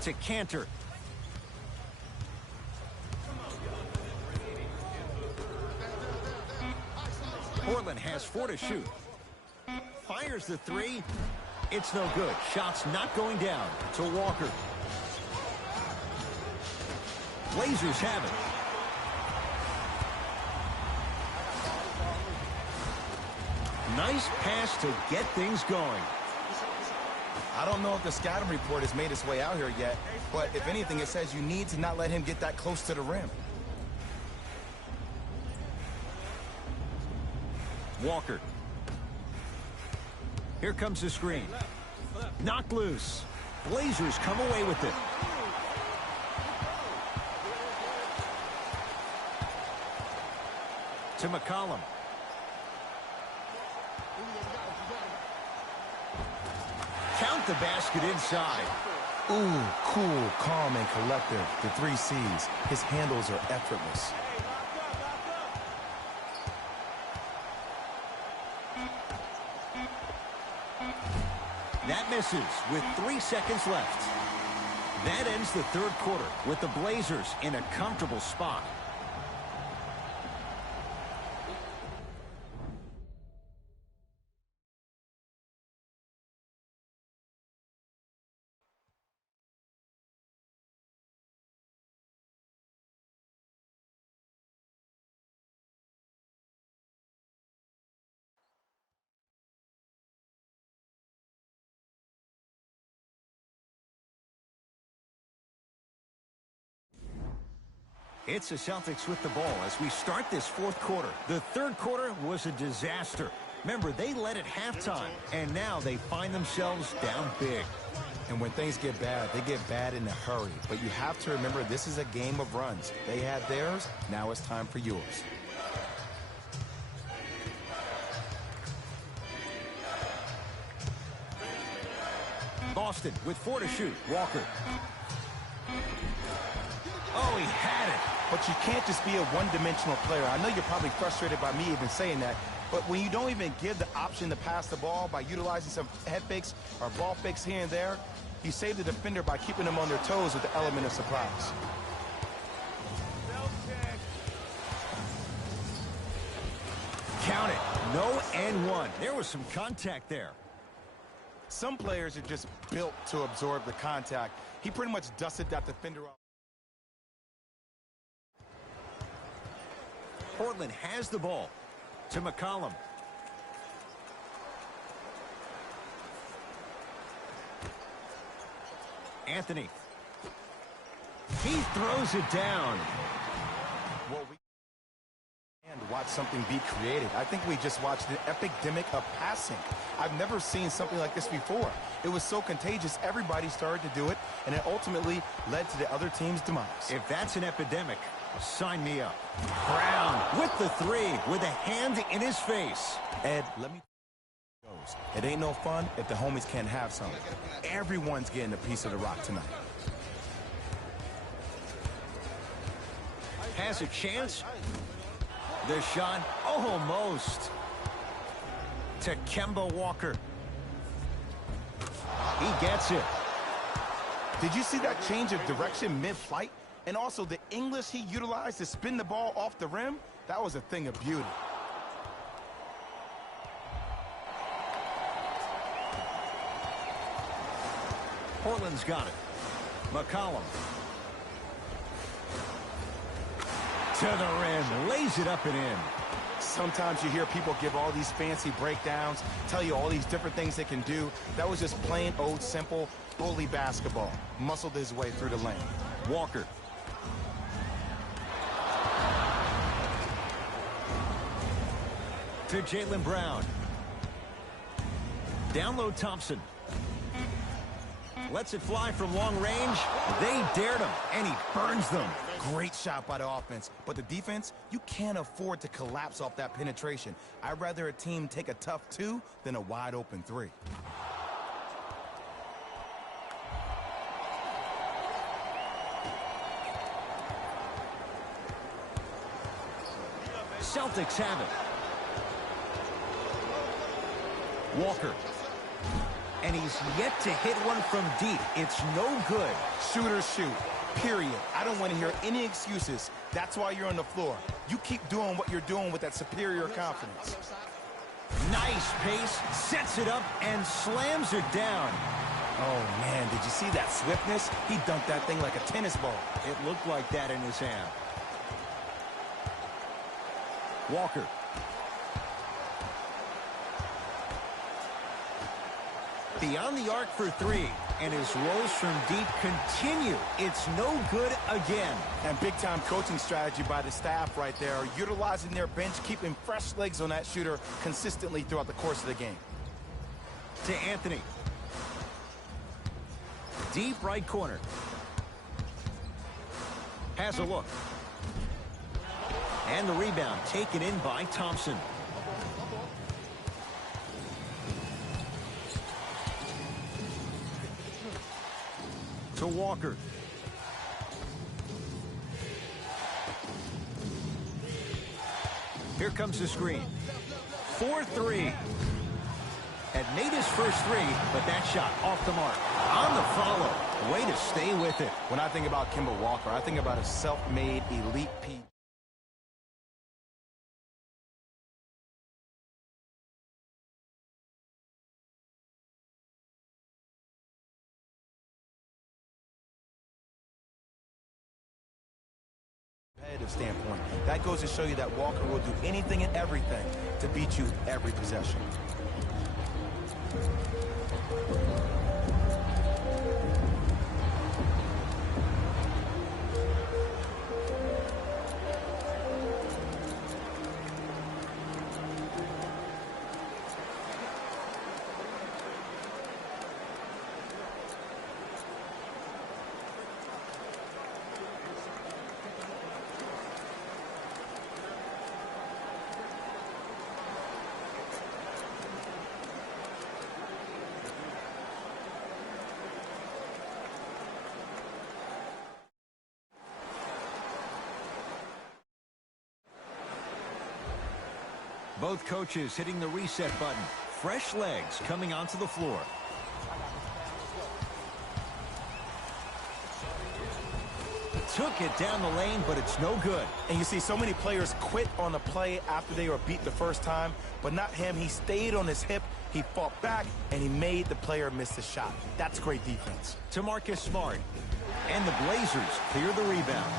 To Cantor. Portland has 4 to shoot. Fires the 3. It's no good. Shot's not going down to Walker. Blazers have it. Nice pass to get things going. I don't know if the scouting report has made its way out here yet, but if anything, it says you need to not let him get that close to the rim. Walker. Here comes the screen. Knocked loose. Blazers come away with it. To McCollum. Count the basket inside. Ooh, cool, calm, and collective. The 3 C's. His handles are effortless. That misses with 3 seconds left. That ends the third quarter with the Blazers in a comfortable spot. It's the Celtics with the ball as we start this fourth quarter. The third quarter was a disaster. Remember, they led at halftime, and now they find themselves down big. And when things get bad, they get bad in a hurry. But you have to remember, this is a game of runs. They had theirs, now it's time for yours. Boston with 4 to shoot. Walker. Oh, he had it. But you can't just be a one-dimensional player. I know you're probably frustrated by me even saying that, but when you don't even give the option to pass the ball by utilizing some head fakes or ball fakes here and there, you save the defender by keeping them on their toes with the element of surprise. Count it. No and one. There was some contact there. Some players are just built to absorb the contact. He pretty much dusted that defender off. Portland has the ball. To McCollum. Anthony. He throws it down. Well, and watch something be created. I think we just watched an epidemic of passing. I've never seen something like this before. It was so contagious, everybody started to do it, and it ultimately led to the other team's demise. If that's an epidemic, sign me up. Brown with the 3 with a hand in his face. Ed, let me goes. It ain't no fun if the homies can't have some. Everyone's getting a piece of the rock tonight. Has a chance. The shot almost to Kemba Walker. He gets it. Did you see that change of direction mid-flight? And also the English he utilized to spin the ball off the rim? That was a thing of beauty. Portland's got it. McCollum. To the rim. Lays it up and in. Sometimes you hear people give all these fancy breakdowns, tell you all these different things they can do. That was just plain old simple bully basketball. Muscled his way through the lane. Walker. To Jaylen Brown. Down low Thompson. Lets it fly from long range. They dared him, and he burns them. Great shot by the offense, but the defense, you can't afford to collapse off that penetration. I'd rather a team take a tough 2 than a wide open 3. Celtics have it. Walker. And he's yet to hit one from deep. It's no good. Shooters shoot, period. I don't want to hear any excuses. That's why you're on the floor. You keep doing what you're doing with that superior confidence. Nice pace, sets it up, and slams it down. Oh, man, did you see that swiftness? He dunked that thing like a tennis ball. It looked like that in his hand. Walker. Beyond the arc for three, and his rolls from deep continue. It's no good again. And big-time coaching strategy by the staff right there, utilizing their bench, keeping fresh legs on that shooter consistently throughout the course of the game. To Anthony. Deep right corner. Has a look. And the rebound taken in by Thompson. To Walker. Here comes the screen. 4-3. Had made his first three, but that shot off the mark. On the follow. Way to stay with it. When I think about Kemba Walker, I think about a self-made elite piece. Standpoint. That goes to show you that Walker will do anything and everything to beat you every possession. Both coaches hitting the reset button. Fresh legs coming onto the floor. Took it down the lane, but it's no good. And you see so many players quit on the play after they were beat the first time, but not him. He stayed on his hip, he fought back, and he made the player miss the shot. That's great defense. To Marcus Smart. And the Blazers clear the rebound.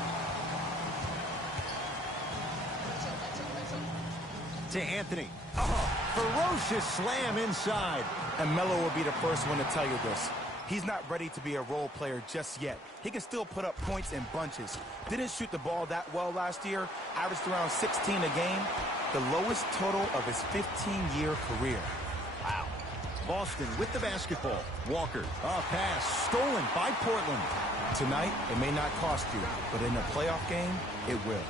To Anthony. Oh, ferocious slam inside. And Melo will be the first one to tell you this. He's not ready to be a role player just yet. He can still put up points in bunches. Didn't shoot the ball that well last year. Averaged around 16 a game. The lowest total of his 15-year career. Wow. Boston with the basketball. Walker. A pass stolen by Portland. Tonight, it may not cost you, but in a playoff game, it will.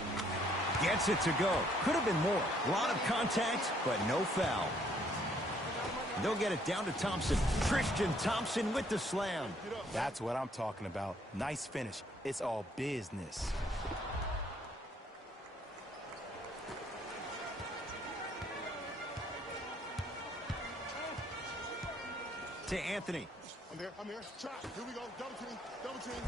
Gets it to go. Could have been more. A lot of contact, but no foul. They'll get it down to Thompson. Tristan Thompson with the slam. That's what I'm talking about. Nice finish. It's all business. To Anthony. I'm here. Trap. Here we go. Double team.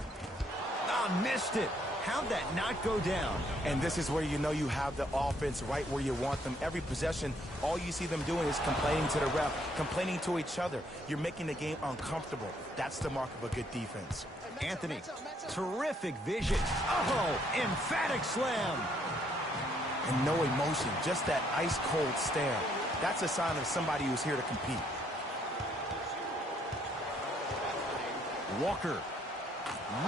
Ah, missed it. How'd that not go down? And this is where you know you have the offense right where you want them. Every possession, all you see them doing is complaining to the ref, complaining to each other. You're making the game uncomfortable. That's the mark of a good defense. Anthony, terrific vision. Oh, emphatic slam. And no emotion, just that ice-cold stare. That's a sign of somebody who's here to compete. Walker.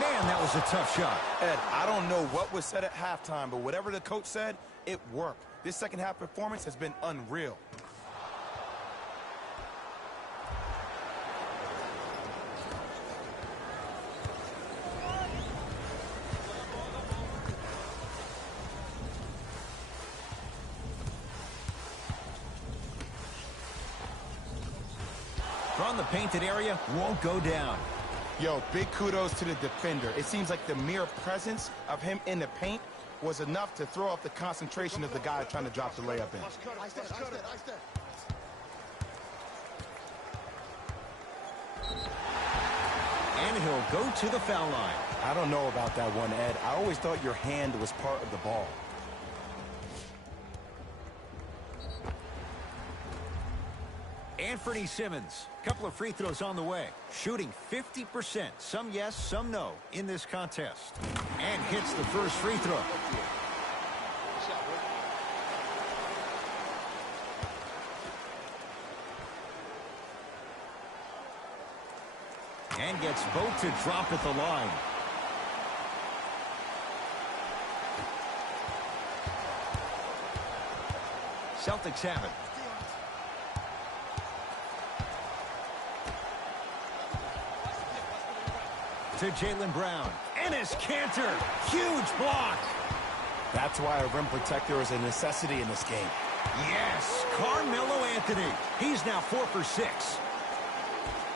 Man, that was a tough shot. Ed, I don't know what was said at halftime, but whatever the coach said, it worked. This second half performance has been unreal. From the painted area, won't go down. Yo, big kudos to the defender. It seems like the mere presence of him in the paint was enough to throw off the concentration of the guy trying to drop the layup in. And he'll go to the foul line. I don't know about that one, Ed. I always thought your hand was part of the ball. Anthony Simmons, couple of free throws on the way. Shooting 50%, some yes, some no, in this contest. And hits the first free throw. And gets both to drop at the line. Celtics have it. To Jaylen Brown. Ennis Cantor. Huge block. That's why a rim protector is a necessity in this game. Yes, Carmelo Anthony. He's now 4 for 6.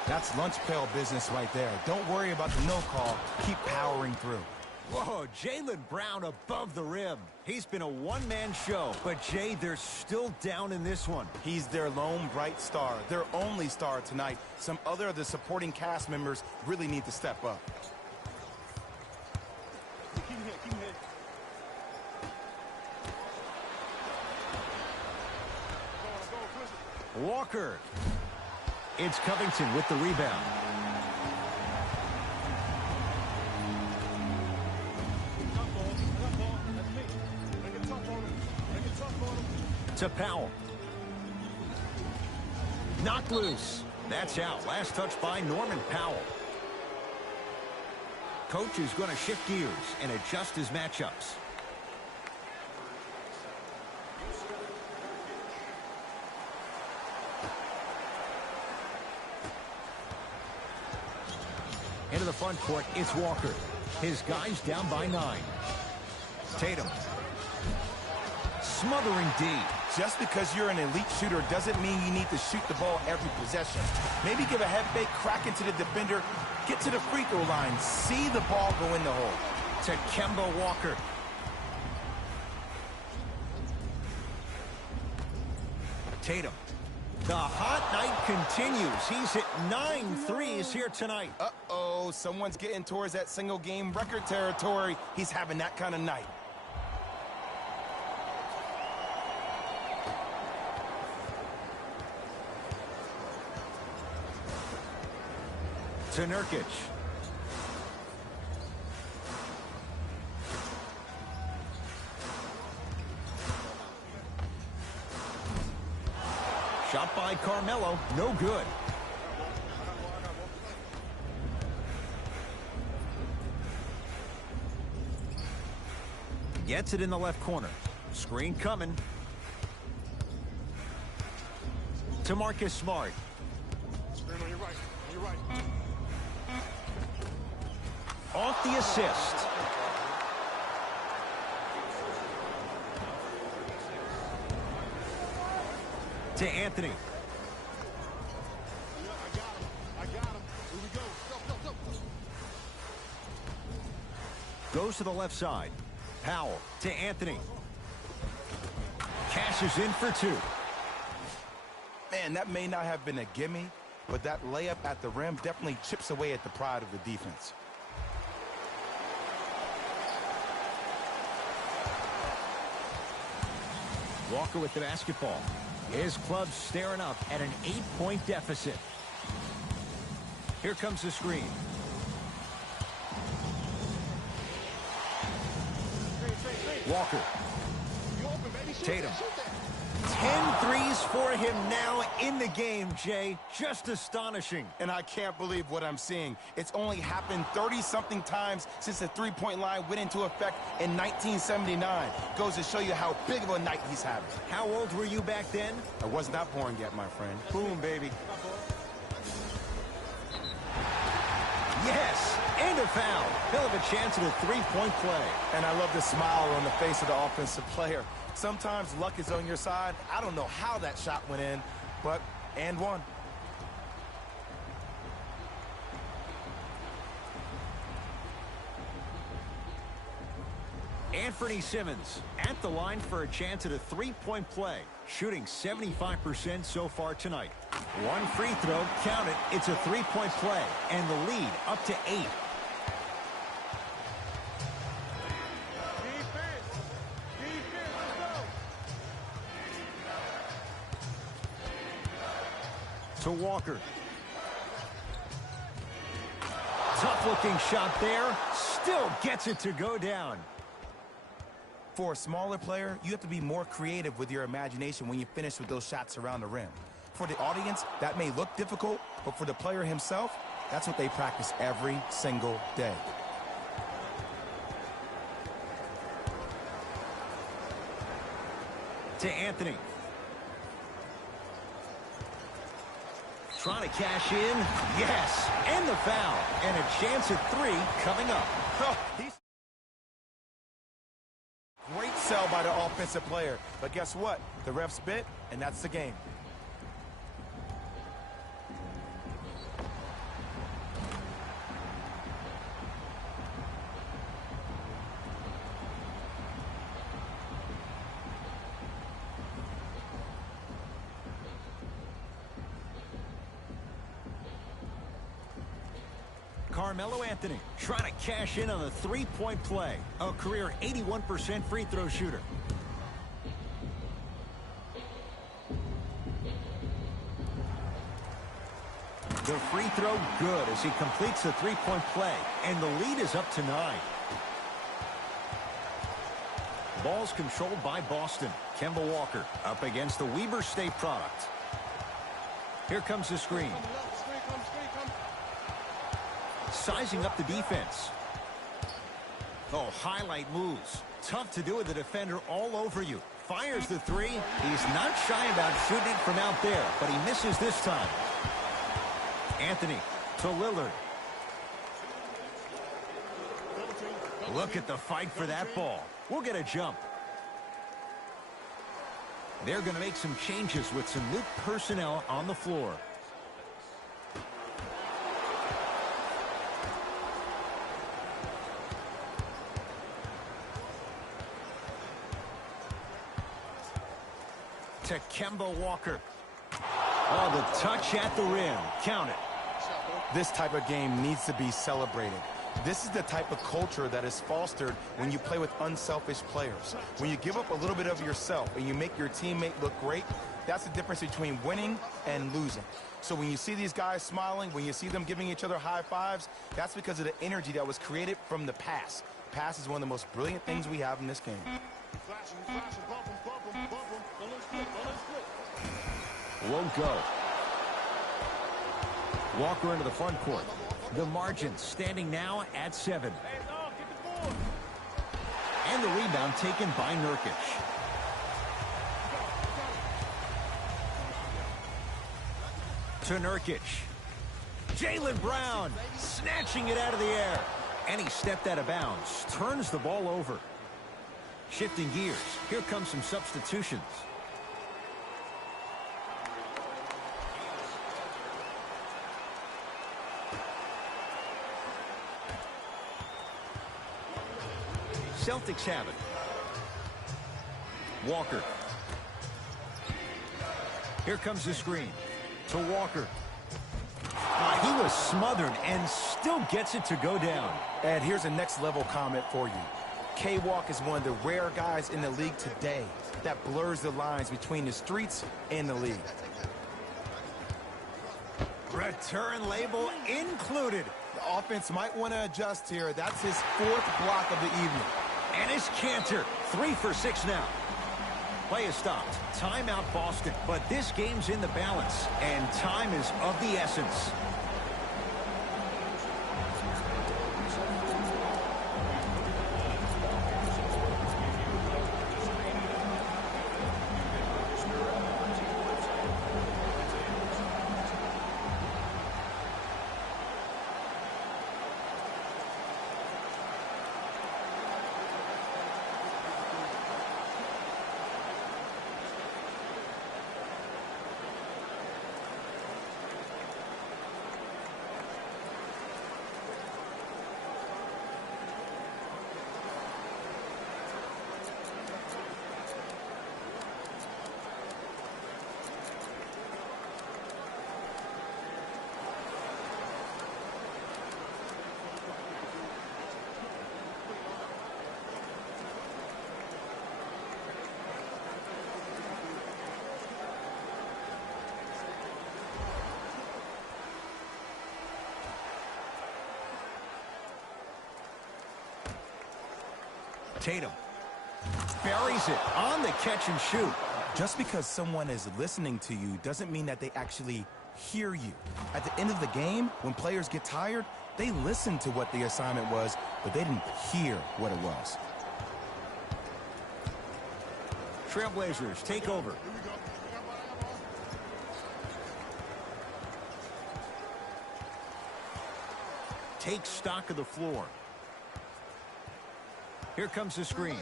That's lunch pail business right there. Don't worry about the no call. Keep powering through. Whoa, Jaylen Brown above the rim. He's been a one-man show, but Jay, they're still down in this one. He's their lone bright star, their only star tonight. Some other of the supporting cast members really need to step up. Keep him here. Walker. It's Covington with the rebound. To Powell. Knocked loose. That's out. Last touch by Norman Powell. Coach is going to shift gears and adjust his matchups. Into the front court, it's Walker. His guys down by 9. Tatum. Smothering D. Just because you're an elite shooter doesn't mean you need to shoot the ball every possession. Maybe give a head fake, crack into the defender, get to the free throw line, see the ball go in the hole. To Kemba Walker. Tatum. The hot night continues. He's hit 9 threes here tonight. Uh-oh, someone's getting towards that single game record territory. He's having that kind of night. To Nurkic. Shot by Carmelo, no good. Gets it in the left corner. Screen coming. To Marcus Smart. Screen on your right. Off the assist. To Anthony. I got him. Here we go. Go. Goes to the left side. Powell to Anthony. Cashes in for 2. Man, that may not have been a gimme, but that layup at the rim definitely chips away at the pride of the defense. Walker with the basketball. His club staring up at an 8-point deficit. Here comes the screen. Walker. Tatum. 10 threes for him now in the game, Jay. Just astonishing. And I can't believe what I'm seeing. It's only happened 30-something times since the three-point line went into effect in 1979. Goes to show you how big of a night he's having. How old were you back then? I was not born yet, my friend. Boom, baby. Yes, and a foul. He'll have a chance at a 3-point play. And I love the smile on the face of the offensive player. Sometimes luck is on your side. I don't know how that shot went in, but and one. Anthony Simmons at the line for a chance at a 3-point play. Shooting 75% so far tonight. One free throw, count it. It's a 3-point play, and the lead up to 8. To Walker. Tough-looking shot there. Still gets it to go down. For a smaller player, you have to be more creative with your imagination when you finish with those shots around the rim. For the audience, that may look difficult, but for the player himself, That's what they practice every single day. To Anthony. Trying to cash in. Yes. And the foul. And a chance at 3 coming up. Great sell by the offensive player. But guess what? The refs bit, and that's the game. Carmelo Anthony trying to cash in on a three-point play. A career 81% free throw shooter. The free throw good as he completes the three-point play. And the lead is up to 9. Ball's controlled by Boston. Kemba Walker up against the Weber State product. Here comes the screen. Sizing up the defense. Oh, highlight moves. Tough to do with the defender all over you. Fires the 3. He's not shy about shooting it from out there, but he misses this time. Anthony to Lillard. Look at the fight for that ball. We'll get a jump. They're going to make some changes with some new personnel on the floor. To Kemba Walker. Oh, the touch at the rim. Count it. This type of game needs to be celebrated. This is the type of culture that is fostered when you play with unselfish players. When you give up a little bit of yourself and you make your teammate look great, that's the difference between winning and losing. So when you see these guys smiling, when you see them giving each other high fives, that's because of the energy that was created from the pass. Pass is one of the most brilliant things we have in this game. Won't go. Walker into the front court. The margin standing now at 7. And the rebound taken by Nurkic. To Nurkic. Jaylen Brown snatching it out of the air. And he stepped out of bounds. Turns the ball over. Shifting gears. Here comes some substitutions. Celtics have it. Walker. Here comes the screen. To Walker. He was smothered and still gets it to go down. And here's a next level comment for you. K-Walk is one of the rare guys in the league today that blurs the lines between the streets and the league. Return label included. The offense might want to adjust here. That's his 4th block of the evening. And it's Cantor. 3 for 6 now. Play is stopped. Timeout Boston. But this game's in the balance. And time is of the essence. Tatum buries it on the catch and shoot. Just because someone is listening to you doesn't mean that they actually hear you. At the end of the game, when players get tired, they listen to what the assignment was, but they didn't hear what it was. Trailblazers take over. Take stock of the floor. Here comes the screen.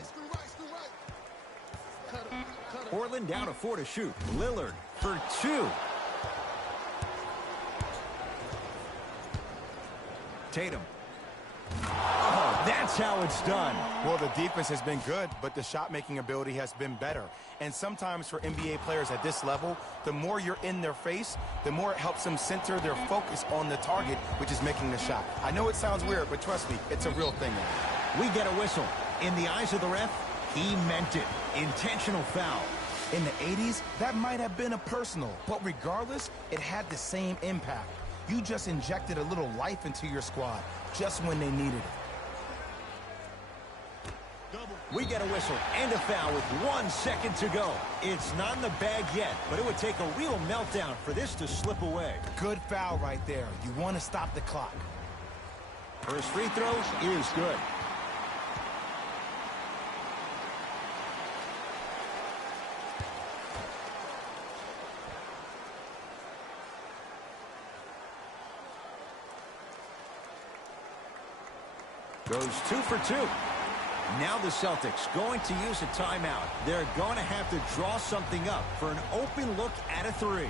Portland down to 4 to shoot. Lillard for 2. Tatum. Oh, that's how it's done. Well, the defense has been good, but the shot-making ability has been better. And sometimes for NBA players at this level, the more you're in their face, the more it helps them center their focus on the target, which is making the shot. I know it sounds weird, but trust me, it's a real thing now. We get a whistle. In the eyes of the ref, he meant it. Intentional foul. In the 80s, that might have been a personal, but regardless, it had the same impact. You just injected a little life into your squad, just when they needed it. We get a whistle and a foul with 1 second to go. It's not in the bag yet, but it would take a real meltdown for this to slip away. Good foul right there. You want to stop the clock. First free throw is good. Goes 2 for 2. Now the Celtics going to use a timeout. They're going to have to draw something up for an open look at a 3.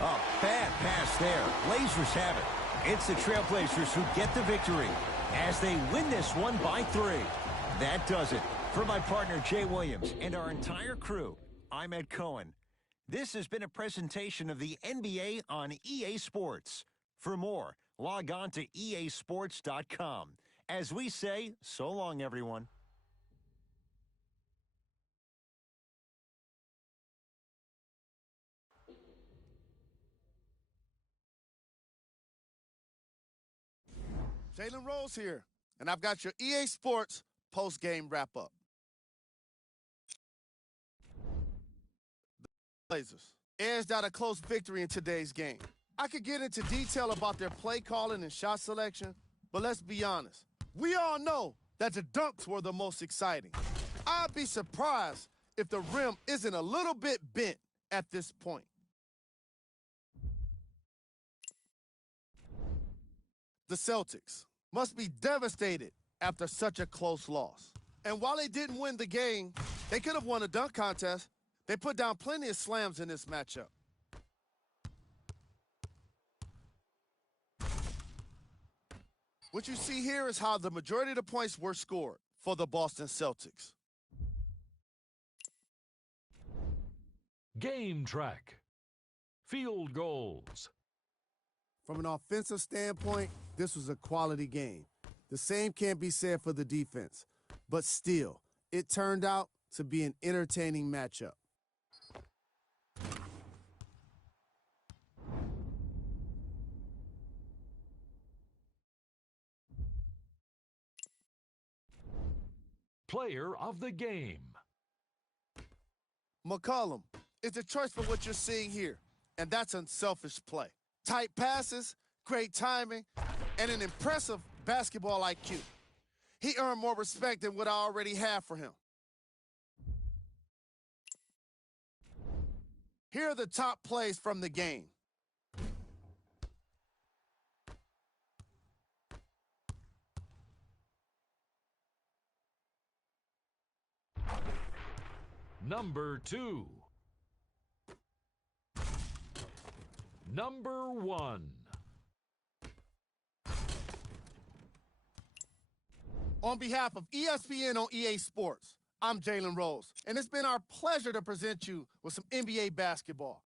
Oh, bad pass there. Blazers have it. It's the Trailblazers who get the victory as they win this one by 3. That does it. For my partner, Jay Williams, and our entire crew, I'm Ed Cohen. This has been a presentation of the NBA on EA Sports. For more, log on to easports.com. As we say, so long, everyone. Jalen Rose here, and I've got your EA Sports post-game wrap-up. The Blazers edged out a close victory in today's game. I could get into detail about their play calling and shot selection, but let's be honest. We all know that the dunks were the most exciting. I'd be surprised if the rim isn't a little bit bent at this point. The Celtics must be devastated after such a close loss. And while they didn't win the game, they could have won a dunk contest. They put down plenty of slams in this matchup. What you see here is how the majority of the points were scored for the Boston Celtics. Game track. Field goals. From an offensive standpoint, this was a quality game. The same can't be said for the defense. But still, it turned out to be an entertaining matchup. Player of the game. McCollum is the choice for what you're seeing here, and that's unselfish play. Tight passes, great timing, and an impressive basketball IQ. He earned more respect than what I already have for him. Here are the top plays from the game. Number 2. Number 1. On behalf of ESPN on EA Sports, I'm Jalen Rose, and it's been our pleasure to present you with some NBA basketball.